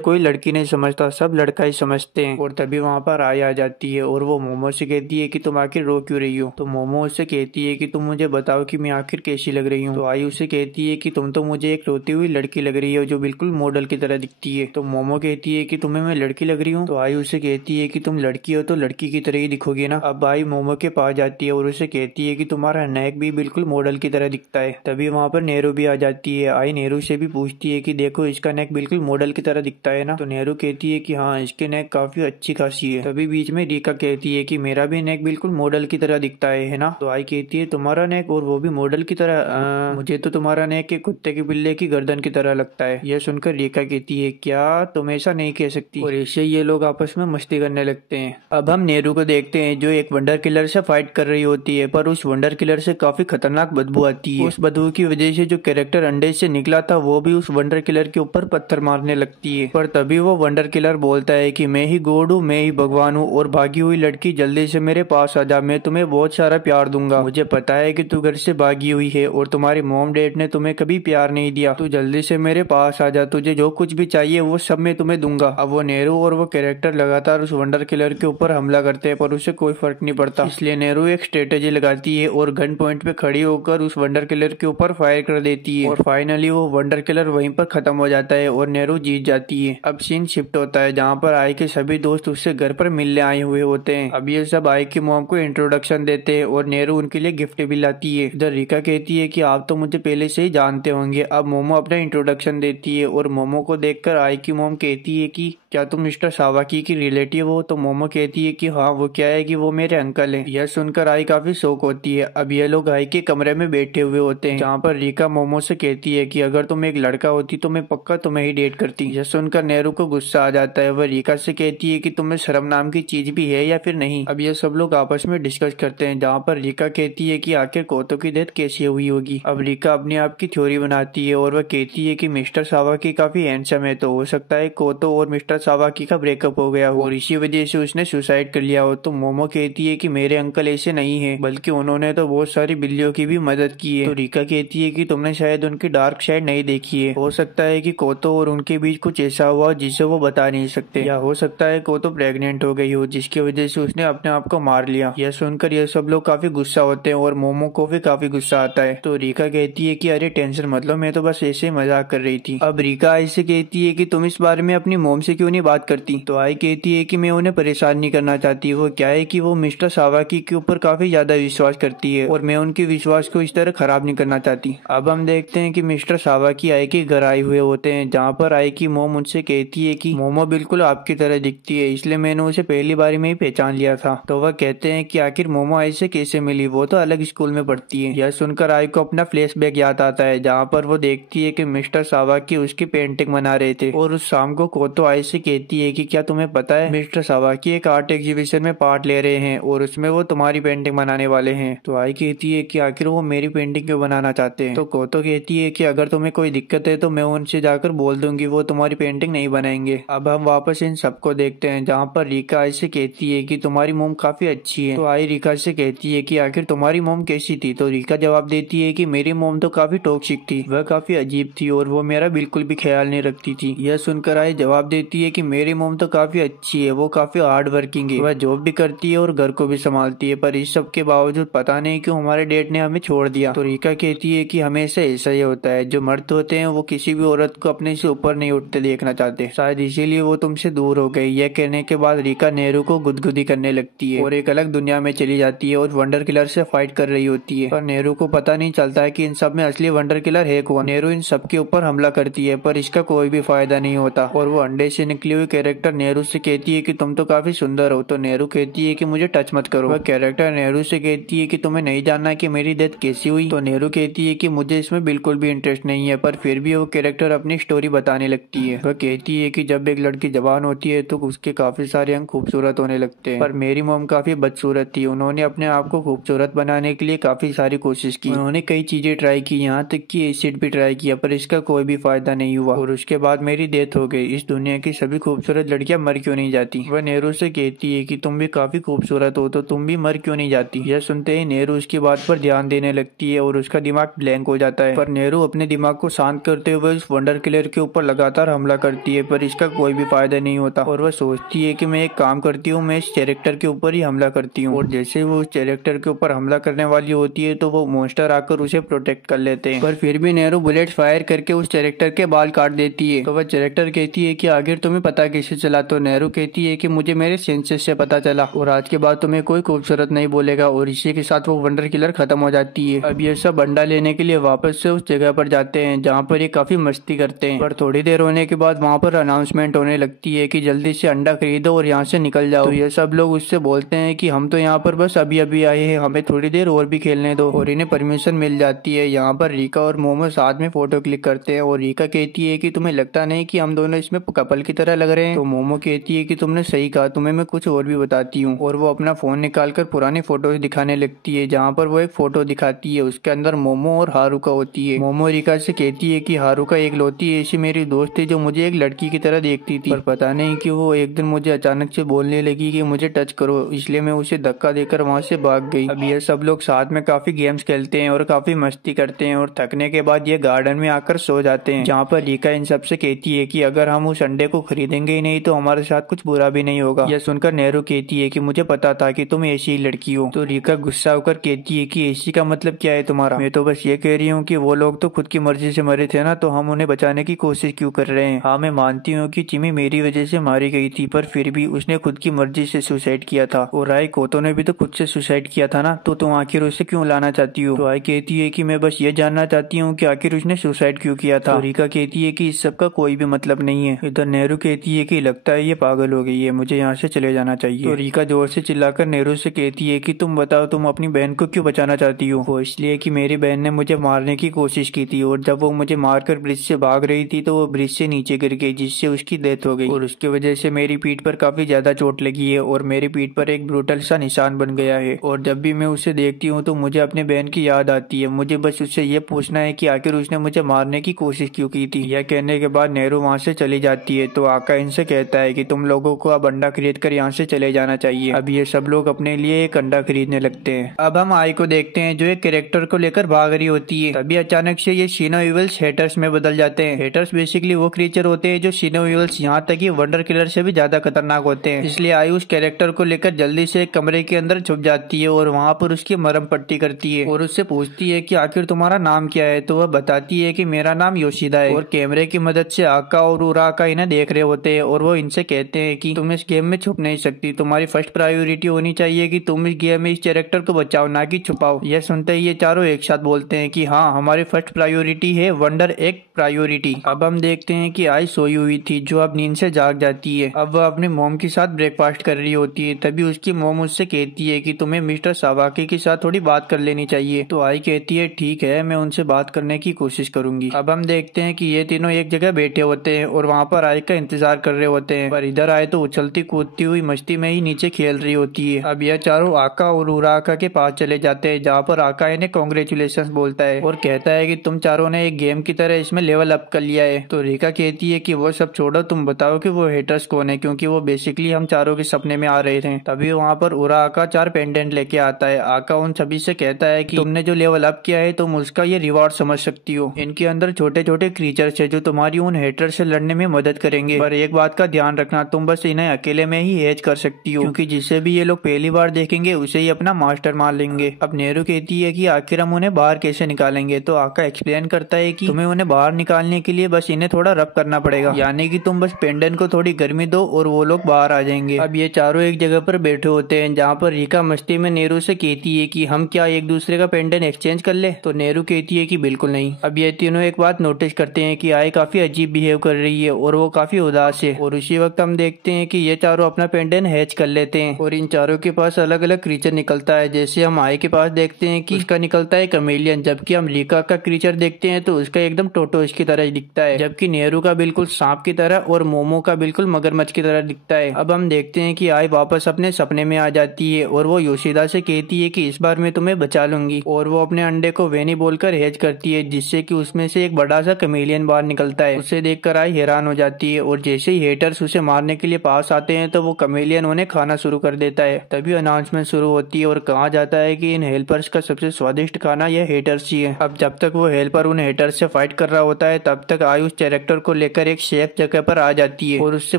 कोई लड़की नहीं समझता, सब लड़का ही समझते हैं। और तभी वहाँ पर आई आ जाती है और वो मोमो से कहती है कि तुम आखिर रो क्यों रही हो। तो मोमो उससे कहती है कि तुम मुझे बताओ कि मैं आखिर कैसी लग रही हूँ। तो आई उसे कहती है कि तुम तो मुझे एक रोती हुई लड़की लग रही है जो बिल्कुल मॉडल की तरह दिखती है। तो मोमो कहती है कि तुम्हें मैं लड़की लग रही हूँ। तो आई उसे कहती है कि तुम लड़की हो तो लड़की की तरह ही दिखोगी ना। अब आई मोमो के पास जाती है और उसे कहती है कि तुम्हारा नेक भी बिल्कुल मॉडल की तरह दिखता है। तभी वहाँ पर नेहरू भी आ जाती है। आई नेहरू से भी पूछती है कि देखो, इसका नेक बिल्कुल मॉडल की तरह दिखता है ना। तो नेहरू कहती है कि हाँ, इसके नेक काफी अच्छी खासी है। तभी बीच में रीका कहती है कि मेरा भी नेक बिल्कुल मॉडल की तरह दिखता है ना। तो आई कहती है तुम्हारा नेक और वो भी मॉडल की तरह? मुझे तो तुम्हारा नेक एक कुत्ते के बिल्ले की गर्दन की तरह लगता है। यह सुनकर रीका कहती है क्या तुम ऐसा नहीं कह सकती। और ऐसे ये लोग आपस में मस्ती करने लगते हैं। अब हम नेहरू को देखते हैं जो एक वंडर किलर से फाइट कर रही होती है, पर उस वंडर किलर से काफी खतरनाक बदबू आती है। उस बदबू की वजह से जो कैरेक्टर अंडे से निकला था वो भी उस वंडर किलर के ऊपर पत्थर मारने लगती है। पर तभी वो वंडर किलर बोलता है कि मैं ही गॉड हूँ, मैं ही भगवान हूँ, और भागी हुई लड़की जल्दी से मेरे पास आ जा, मैं तुम्हें बहुत सारा प्यार दूंगा। मुझे पता है कि तू घर से भागी हुई है और तुम्हारी मॉम डैड ने तुम्हें कभी प्यार नहीं दिया, तू जल्दी से मेरे पास आ जा, तुझे जो कुछ भी चाहिए वो सब मैं तुम्हें दूंगा। अब वो नेहरू और वो कैरेक्टर लगातार उस वंडर किलर के ऊपर हमला करते हैं, पर उसे कोई फर्क नहीं पड़ता। इसलिए नेहरू एक स्ट्रेटेजी लगाती है और गन पॉइंट पे खड़ी होकर उस वंडर किलर के ऊपर फायर कर देती है, और फाइनली वो वंडर किलर वहीं पर खत्म हो जाता है और नेहरू जीत जाती है। अब सीन शिफ्ट होता है, जहाँ पर आई के सभी दोस्त उससे घर पर मिलने आए हुए होते हैं। अब ये सब आई की मॉम को इंट्रोडक्शन देते हैं और नेहरू उनके लिए गिफ्ट भी लाती है। इधर रीका कहती है कि आप तो मुझे पहले से ही जानते होंगे। अब मोमो अपना इंट्रोडक्शन देती है और मोमो को देखकर आई की मॉम कहती है कि क्या तुम मिस्टर सावाकी की रिलेटिव हो? तो मोमो कहती है कि हाँ, वो क्या है कि वो मेरे अंकल हैं। यह सुनकर आई काफी शौक होती है। अब ये लोग आई के कमरे में बैठे हुए होते हैं, जहाँ पर रिका मोमो से कहती है कि अगर तुम एक लड़का होती तो मैं पक्का तुम्हें ही डेट करती। यह सुनकर नेहरू को गुस्सा आ जाता है। वह रिका से कहती है कि तुम्हें शर्म नाम की चीज भी है या फिर नहीं। अब ये सब लोग आपस में डिस्कस करते हैं, जहाँ पर रिका कहती है कि आखिर कोतो की डेथ कैसे हुई होगी। अब रिका अपने आप की थ्योरी बनाती है और वह कहती है कि मिस्टर सावाकी काफी हैंडसम है, तो हो सकता है कोतो और मिस्टर सावाकी का ब्रेकअप हो गया हो और इसी वजह से उसने सुसाइड कर लिया हो। तो मोमो कहती है कि मेरे अंकल ऐसे नहीं है, बल्कि उन्होंने तो बहुत सारी बिल्लियों की भी मदद की है। तो रिका कहती है कि तुमने शायद उनकी डार्क साइड नहीं देखी है। हो सकता है कि कोतो और उनके बीच कुछ ऐसा हुआ जिसे वो बता नहीं सकते, या हो सकता है कोतो प्रेग्नेंट हो गई हो, जिसकी वजह से उसने अपने आप को मार लिया। यह सुनकर यह सब लोग काफी गुस्सा होते हैं और मोमो को भी काफी गुस्सा आता है। तो रिका कहती है कि अरे टेंशन मत लो, मैं तो बस ऐसे ही मजाक कर रही थी। अब रिका आई से कहती है कि तुम इस बारे में अपनी मोम से क्यों नहीं बात करती। तो आई कहती है कि मैं उन्हें परेशान नहीं करना चाहती। वो क्या है कि वो मिस्टर सावाकी के ऊपर काफी ज्यादा विश्वास करती है और मैं उनके विश्वास को इस तरह खराब नहीं करना चाहती। अब हम देखते हैं कि मिस्टर सावाकी आई के घर आए हुए होते हैं, जहाँ पर आई की मोम उनसे कहती है कि मोमो बिल्कुल आपकी तरह दिखती है, इसलिए मैंने उसे पहली बारी में ही पहचान लिया था। तो वह कहते हैं कि आखिर मोमो आई से कैसे मिली, वो तो अलग स्कूल में पढ़ती है। यह सुनकर आई को अपना फ्लैशबैक याद आता है, जहाँ पर वो देखती है कि मिस्टर सावाकी उसकी पेंटिंग बना रहे थे और उस शाम को कोतो आई से कहती है कि क्या तुम्हें पता है मिस्टर सावाकी एक आर्ट एग्जीबिशन में पार्ट ले रहे हैं और उसमें वो तुम्हारी पेंटिंग बनाने वाले हैं। तो आई कहती है कि आखिर वो मेरी पेंटिंग क्यों बनाना चाहते हैं। तो कोतो कहती है कि अगर तुम्हें कोई दिक्कत है तो मैं उनसे जाकर बोल दूंगी, वो तुम्हारी पेंटिंग नहीं बनाएंगे। अब हम वापस इन सबको देखते हैं, जहाँ पर रिका आई से कहती है कि तुम्हारी मोम काफी अच्छी है। तो आई रिका से कहती है कि आखिर तुम्हारी मोम कैसी थी। तो रिका जवाब देती है कि मेरी मोम तो काफी टॉक्सिक थी, वह काफी अजीब थी और वो मेरा बिल्कुल भी ख्याल नहीं रखती थी। यह सुनकर आई जवाब देती है कि मेरी मोम तो काफी अच्छी है, वो काफी हार्ड वर्किंग है, वह जॉब भी करती है और घर को भी संभालती है, पर इस सब के बावजूद पता नहीं क्यों हमारे डैड ने हमें छोड़ दिया। तो रिका कहती है कि हमेशा ऐसा ही होता है, जो मर्द होते हैं वो किसी भी औरत को अपने से ऊपर नहीं उठते देखना चाहते, शायद इसीलिए वो तुमसे दूर हो गई। यह कहने के बाद रिका नेहरू को गुदगुदी करने लगती है और एक अलग दुनिया में चली जाती है और वंडर किलर से फाइट कर रही होती है। पर नेहरू को पता नहीं चलता है कि इन सब में असली वंडर किलर है कौन। नेहरू इन सब के ऊपर हमला करती है, पर इसका कोई भी फायदा नहीं होता और वो अंडे से निकली हुई कैरेक्टर नेहरू से कहती है कि तुम तो काफी सुंदर हो। तो नेहरू कहती है कि मुझे टच मत करो। वह कैरेक्टर नेहरू से कहती है कि तुम्हें नहीं जानना कि मेरी डेथ कैसी हुई। तो नेहरू कहती है कि मुझे इसमें बिल्कुल भी इंटरेस्ट नहीं है, पर फिर भी वो कैरेक्टर अपनी स्टोरी बताने लगती है। वह कहती है कि जब एक लड़की जवान होती है तो उसके काफी सारे अंग खूबसूरत होने लगते हैं, पर मेरी मोम काफी बदसूरत थी। उन्होंने अपने आप को खूबसूरत बनाने के लिए काफी सारी कोशिश की, उन्होंने कई चीजें ट्राई की, यहाँ तक कि एसिड भी ट्राई किया, पर इसका कोई भी फायदा नहीं हुआ और उसके बाद मेरी डेथ हो गई। इस दुनिया की सभी खूबसूरत लड़कियां मर क्यों नहीं जाती। वह नेहरू से कहती है कि तुम भी काफी खूबसूरत हो, तो तुम भी मर क्यों नहीं जाती। यह सुनते ही नेहरू उसकी बात पर ध्यान देने लगती है और उसका दिमाग ब्लैंक हो जाता है। पर नेहरू अपने दिमाग को शांत करते हुए उस वंडर किलर के ऊपर लगातार हमला करती है, पर इसका कोई भी फायदा नहीं होता और वह सोचती है कि मैं एक काम करती हूँ, मैं इस कैरेक्टर के ऊपर ही हमला करती हूँ। और जैसे वो उस कैरेक्टर के ऊपर हमला करने वाली होती है तो वो मॉन्स्टर आकर उसे प्रोटेक्ट कर लेते हैं, पर फिर भी नेहरू बुलेट फायर करके उस कैरेक्टर के बाल काट देती है। तो वह कैरेक्टर कहती है कि आखिर तुम्हें पता कैसे चला। तो नेहरू कहती है कि मुझे मेरे सेंसेस से पता चला और आज के बाद तुम्हें कोई खूबसूरत नहीं बोलेगा। और इसी के साथ वो वंडर किलर खत्म हो जाती है। अब ये सब अंडा लेने के लिए वापस से उस जगह पर जाते हैं जहाँ पर ये काफी मस्ती करते हैं, पर थोड़ी देर होने के बाद वहाँ पर अनाउंसमेंट होने लगती है कि जल्दी से अंडा खरीदो और यहाँ से निकल जाओ। तो ये सब लोग उससे बोलते हैं कि हम तो यहाँ पर बस अभी अभी आए हैं, हमें थोड़ी देर और भी खेलने दो, और इन्हें परमिशन मिल जाती है। यहाँ पर रिका और मोमो साथ में फोटो क्लिक करते हैं और रिका कहती है कि तुम्हें लगता नहीं कि हम दोनों इसमें कपल की तरह लग रहे हैं। तो मोमो कहती है कि तुमने सही कहा, तुम्हें मैं कुछ और भी बताती हूँ। और वो अपना फोन निकालकर पुरानी फोटोज दिखाने लगती है, जहाँ पर वो एक फोटो दिखाती है, उसके अंदर मोमो और हारुका होती है। मोमो रिका से कहती है कि हारुका एक लौती ऐसी मेरी दोस्त थी जो मुझे एक लड़की की तरह देखती थी, पर पता नहीं कि वो एक दिन मुझे अचानक से बोलने लगी कि मुझे टच करो, इसलिए मैं उसे धक्का देकर वहाँ से भाग गई। अब ये सब लोग साथ में काफी गेम्स खेलते हैं और काफी मस्ती करते हैं और थकने के बाद ये गार्डन में आकर सो जाते हैं, जहाँ पर रिका इन सबसे कहती है कि अगर हम उस अंडे को खरीदेंगे ही नहीं तो हमारे साथ कुछ बुरा भी नहीं होगा। यह सुनकर नेहरू कहती है कि मुझे पता था कि तुम ऐसी ही लड़की हो। तो रिका गुस्सा होकर कहती है कि ऐसी का मतलब क्या है तुम्हारा, मैं तो बस ये कह रही हूँ कि वो लोग तो खुद की मर्जी से मरे थे ना, तो हम उन्हें बचाने की कोशिश क्यों कर रहे हैं। हाँ, मैं मानती हूँ कि चिमी मेरी वजह से मारी गई थी, पर फिर भी उसने खुद की मर्जी से सुसाइड किया था और राय कोतो ने भी तो खुद से सुसाइड किया था ना, तो तुम आखिर उसे क्यों लाना चाहती हो। तो राय कहती है कि मैं बस ये जानना चाहती हूँ कि आखिर उसने सुसाइड क्यों किया था। तो रिका कहती है कि इस सब का कोई भी मतलब नहीं है। इधर नेहरू कहती है कि लगता है ये पागल हो गई है, मुझे यहाँ से चले जाना चाहिए। तो रीका जोर से चिल्लाकर नेहरू से कहती है कि तुम बताओ, तुम अपनी बहन को क्यों बचाना चाहती हो? वो इसलिए कि मेरी बहन ने मुझे मारने की कोशिश की थी और जब वो मुझे मारकर ब्रिज से भाग रही थी तो वो ब्रिज से नीचे गिर गई, जिससे उसकी डेथ हो गई और उसकी वजह से मेरी पीठ पर काफी ज्यादा चोट लगी है और मेरी पीठ पर एक ब्रूटल सा निशान बन गया है। और जब भी मैं उसे देखती हूँ तो मुझे अपने बहन की याद आती है। मुझे बस उससे ये पूछना है कि आखिर उसने मुझे मारने की कोशिश क्यों की थी। यह कहने के बाद नेहरू वहाँ से चली जाती है। तो आका इनसे कहता है कि तुम लोगों को अब अंडा खरीद कर यहाँ से चले जाना चाहिए। अब ये सब लोग अपने लिए एक अंडा खरीदने लगते हैं। अब हम आई को देखते हैं जो एक कैरेक्टर को लेकर भाग रही होती है। तभी अचानक से ये शिनोइवल्स हेटर्स में बदल जाते हैं। हेटर्स बेसिकली वो क्रीचर होते हैं जो शिनोइवल्स यहाँ तक कि वंडर किलर से भी ज्यादा खतरनाक होते हैं। इसलिए आई उस कैरेक्टर को लेकर जल्दी से एक कमरे के अंदर छुप जाती है और वहाँ पर उसकी मरहम पट्टी करती है और उससे पूछती है कि आखिर तुम्हारा नाम क्या है। तो वह बताती है कि मेरा नाम योशिदा है। और कैमरे की मदद से आका और उराका इन्हें देख रहे होते हैं और वो इनसे कहते हैं कि तुम इस गेम में छुप नहीं सकती, तुम्हारी फर्स्ट प्रायोरिटी होनी चाहिए कि तुम इस गेम में इस कैरेक्टर को बचाओ, ना कि छुपाओ। यह सुनते ही ये चारों एक साथ बोलते हैं कि हाँ, हमारी फर्स्ट प्रायोरिटी है वंडर एक प्रायोरिटी। अब हम देखते हैं कि आई सोई हुई थी जो अब नींद से जाग जाती है। अब वह अपनी मॉम के साथ ब्रेकफास्ट कर रही होती है। तभी उसकी मॉम उससे कहती है कि तुम्हें मिस्टर सावाकी के साथ थोड़ी बात कर लेनी चाहिए। तो आई कहती है ठीक है, मैं उनसे बात करने की कोशिश करूंगी। अब हम देखते हैं कि ये तीनों एक जगह बैठे होते हैं और वहाँ पर आई का इंतजार कर रहे होते हैं। पर इधर आए तो उछलती कूदती हुई मस्ती में ही नीचे खेल रही होती है। अब यह चारों आका और उराका के पास चले जाते हैं जहाँ पर आका इन्हें कांग्रेचुलेशंस बोलता है और कहता है कि तुम चारों ने एक गेम की तरह इसमें लेवल अप कर लिया है। तो रीका कहती है कि वो सब छोड़ो, तुम बताओ कि वो हेटर्स कौन है, क्योंकि वो बेसिकली हम चारों के सपने में आ रहे थे। तभी वहाँ पर उराका 4 पेंडेंट लेके आता है। आका उन सभी से कहता है कि तुमने जो लेवल अप किया है तुम उसका ये रिवॉर्ड समझ सकती हो। इनके अंदर छोटे छोटे क्रीचर्स है जो तुम्हारी उन हेटर से लड़ने में मदद करेंगे। पर एक बात का ध्यान रखना, तुम बस इन्हें अकेले में ही हेज कर सकती हो, क्योंकि जिसे भी ये लोग पहली बार देखेंगे उसे ही अपना मास्टर मान लेंगे। अब नेहरू कहती है कि आखिर हम उन्हें बाहर कैसे निकालेंगे। तो आका एक्सप्लेन करता है कि तुम्हें उन्हें बाहर निकालने के लिए बस इन्हें थोड़ा रब करना पड़ेगा, यानी कि तुम बस पेंडेंट को थोड़ी गर्मी दो और वो लोग बाहर आ जाएंगे। अब ये चारों एक जगह पर बैठे होते हैं जहाँ पर रीका मस्ती में नेहरू से कहती है कि हम क्या एक दूसरे का पेंडेंट एक्सचेंज कर ले। तो नेहरू कहती है कि बिल्कुल नहीं। अब ये तीनों एक बात नोटिस करते हैं कि आई काफी अजीब बिहेव कर रही है और वो काफी उदास है। और उसी वक्त हम देखते हैं कि ये चारों अपना पेंडेंट हैच कर लेते हैं और इन चारों के पास अलग अलग क्रीचर निकलता है। जैसे हम आई के पास देखते हैं कि उसका निकलता है कमेलियन, जबकि हम रीका का क्रीचर देखते हैं तो उसका एकदम टोटोस की तरह दिखता है, जबकि नेहरू का बिल्कुल सांप की तरह और मोमो का बिल्कुल मगरमच्छ की तरह दिखता है। अब हम देखते हैं कि आई वापस अपने सपने में आ जाती है और वो योशिदा से कहती है कि इस बार मैं तुम्हें बचा लूंगी। और वो अपने अंडे को वेनी बोलकर हेज करती है, जिससे कि उसमें से एक बड़ा सा कमेलियन बाहर निकलता है। उसे देखकर आई हैरान हो जाती है और जैसे ही हेटर्स उसे मारने के लिए पास आते हैं तो वो कमेलियन उन्हें खाना शुरू कर देता है। तभी अनाउंसमेंट शुरू होती है और कहा जाता है कि इन हेल्पर्स का सबसे स्वादिष्ट खाना यह हेटर्स ही है। अब जब तक वो हेल्पर उन हेटर्स से फाइट कर रहा होता है तब तक आई उस कैरेक्टर को लेकर एक सेफ जगह पर आ जाती है और उससे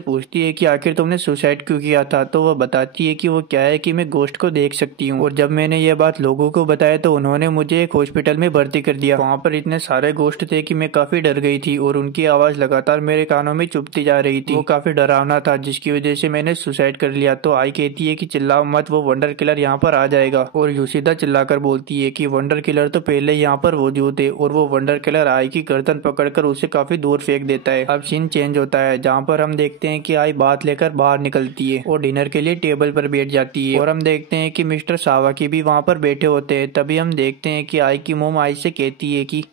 पूछती है कि आखिर तुमने सुसाइड क्यों किया था। तो वह बताती है कि वो क्या है कि मैं गोश्त को देख सकती हूँ और जब मैंने ये बात लोगों को बताया तो उन्होंने मुझे एक हॉस्पिटल में भर्ती कर दिया। वहाँ पर इतने सारे गोश्त थे कि मैं काफी डर गई थी और उनकी आवाज लगातार मेरे कानों में चुभती जा रही थी। वो काफी डरावना था जिसकी वजह से मैंने सुसाइड कर लिया। तो आई कहती है कि चिल्लाओ मत, वो वंडर किलर यहाँ पर आ जाएगा। और योशिदा चिल्लाकर बोलती है कि वंडर किलर तो पहले यहाँ पर मौजूद है और वो वंडर किलर आई की गर्दन पकड़कर उसे काफी दूर फेंक देता है। अब सीन चेंज होता है जहाँ पर हम देखते हैं कि आई बात लेकर बाहर निकलती है और डिनर के लिए टेबल पर बैठ जाती है और हम देखते हैं कि मिस्टर सावाकी भी वहाँ पर बैठे होते हैं। तभी हम देखते हैं कि आई की मोम आई से कहती है कि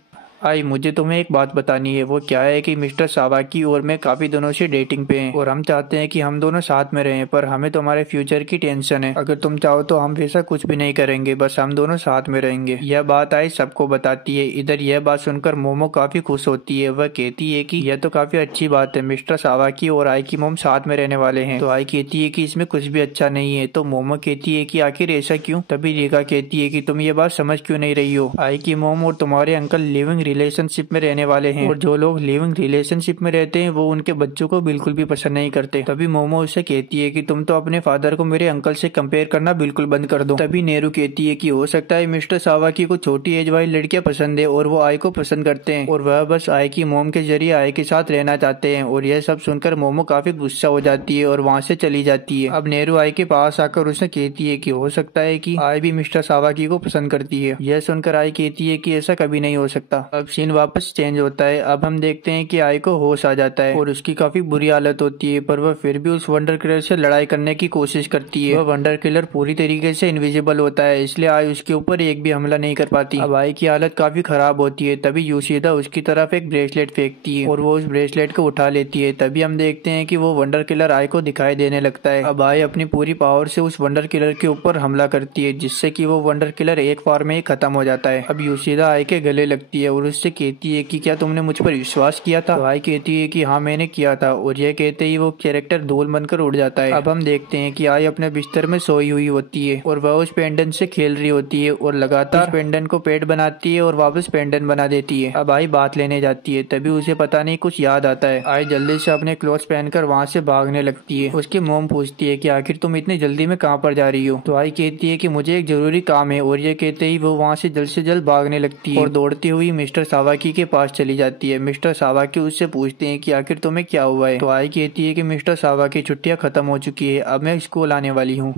आई मुझे तुम्हें एक बात बतानी है। वो क्या है कि मिस्टर सावाकी और मैं काफी दिनों से डेटिंग पे हैं और हम चाहते हैं कि हम दोनों साथ में रहें, पर हमें तुम्हारे फ्यूचर की टेंशन है। अगर तुम चाहो तो हम वैसा कुछ भी नहीं करेंगे, बस हम दोनों साथ में रहेंगे। यह बात आई सबको बताती है। इधर यह बात सुनकर मोमो काफी खुश होती है। वह कहती है कि यह तो काफी अच्छी बात है, मिस्टर सावाकी और आई की मोम साथ में रहने वाले हैं। तो आई कहती है कि इसमें कुछ भी अच्छा नहीं है। तो मोमो कहती है कि आखिर ऐसा क्यों। तभी रीका कहती है कि तुम ये बात समझ क्यों नहीं रही हो। आई की मोम और तुम्हारे अंकल लिविंग रिलेशनशिप में रहने वाले हैं और जो लोग लिविंग रिलेशनशिप में रहते हैं वो उनके बच्चों को बिल्कुल भी पसंद नहीं करते। तभी मोमो उसे कहती है कि तुम तो अपने फादर को मेरे अंकल से कंपेयर करना बिल्कुल बंद कर दो। तभी नेहरू कहती है कि हो सकता है मिस्टर सावाकी को छोटी एज वाली लड़कियां पसंद है और वो आई को पसंद करते हैं और वह बस आई की मोम के जरिए आई के साथ रहना चाहते हैं। और यह सब सुनकर मोमो काफी गुस्सा हो जाती है और वहाँ से चली जाती है। अब नेहरू आई के पास आकर उसे कहती है कि हो सकता है कि आई भी मिस्टर सावाकी को पसंद करती है। यह सुनकर आई कहती है कि ऐसा कभी नहीं हो सकता। अब अब सीन वापस चेंज होता है। अब हम देखते हैं कि आई को होश आ जाता है और उसकी काफी बुरी हालत होती है, पर वह फिर भी उस वंडर किलर से लड़ाई करने की कोशिश करती है। वह वंडर किलर पूरी तरीके से इनविजिबल होता है, इसलिए आई उसके ऊपर एक भी हमला नहीं कर पाती। अब आई की हालत काफी खराब होती है। तभी योशिदा उसकी तरफ एक ब्रेसलेट फेंकती है और वो उस ब्रेसलेट को उठा लेती है। तभी हम देखते हैं कि वो वंडर किलर आई को दिखाई देने लगता है। अब आई अपनी पूरी पावर से उस वंडर किलर के ऊपर हमला करती है, जिससे कि वो वंडर किलर एक बार में ही खत्म हो जाता है। अब योशिदा आई के गले लगती है और उससे कहती है कि क्या तुमने मुझ पर विश्वास किया था? तो आई कहती है कि हाँ मैंने किया था, और यह कहते ही वो कैरेक्टर धूल बनकर उड़ जाता है। अब हम देखते हैं कि आई अपने बिस्तर में सोई हुई होती है और वह उस पेंडेंट से खेल रही होती है और लगातार पेंडेंट को पेट बनाती है और वापस पेंडेंट बना देती है। अब आई बात लेने जाती है, तभी उसे पता नहीं कुछ याद आता है। आई जल्दी से अपने क्लोथ्स पहनकर वहाँ से भागने लगती है। उसकी मॉम पूछती है कि आखिर तुम इतनी जल्दी में कहाँ पर जा रही हो? तो आई कहती है कि मुझे एक जरूरी काम है, और ये कहते ही वो वहाँ से जल्द भागने लगती है और दौड़ती हुई मिस्टर सावाकी के पास चली जाती है। मिस्टर सावाकी उससे पूछते हैं कि आखिर तुम्हें क्या हुआ है? तो आई कहती है कि मिस्टर सावाकी छुट्टियां खत्म हो चुकी है, अब मैं स्कूल आने वाली हूँ।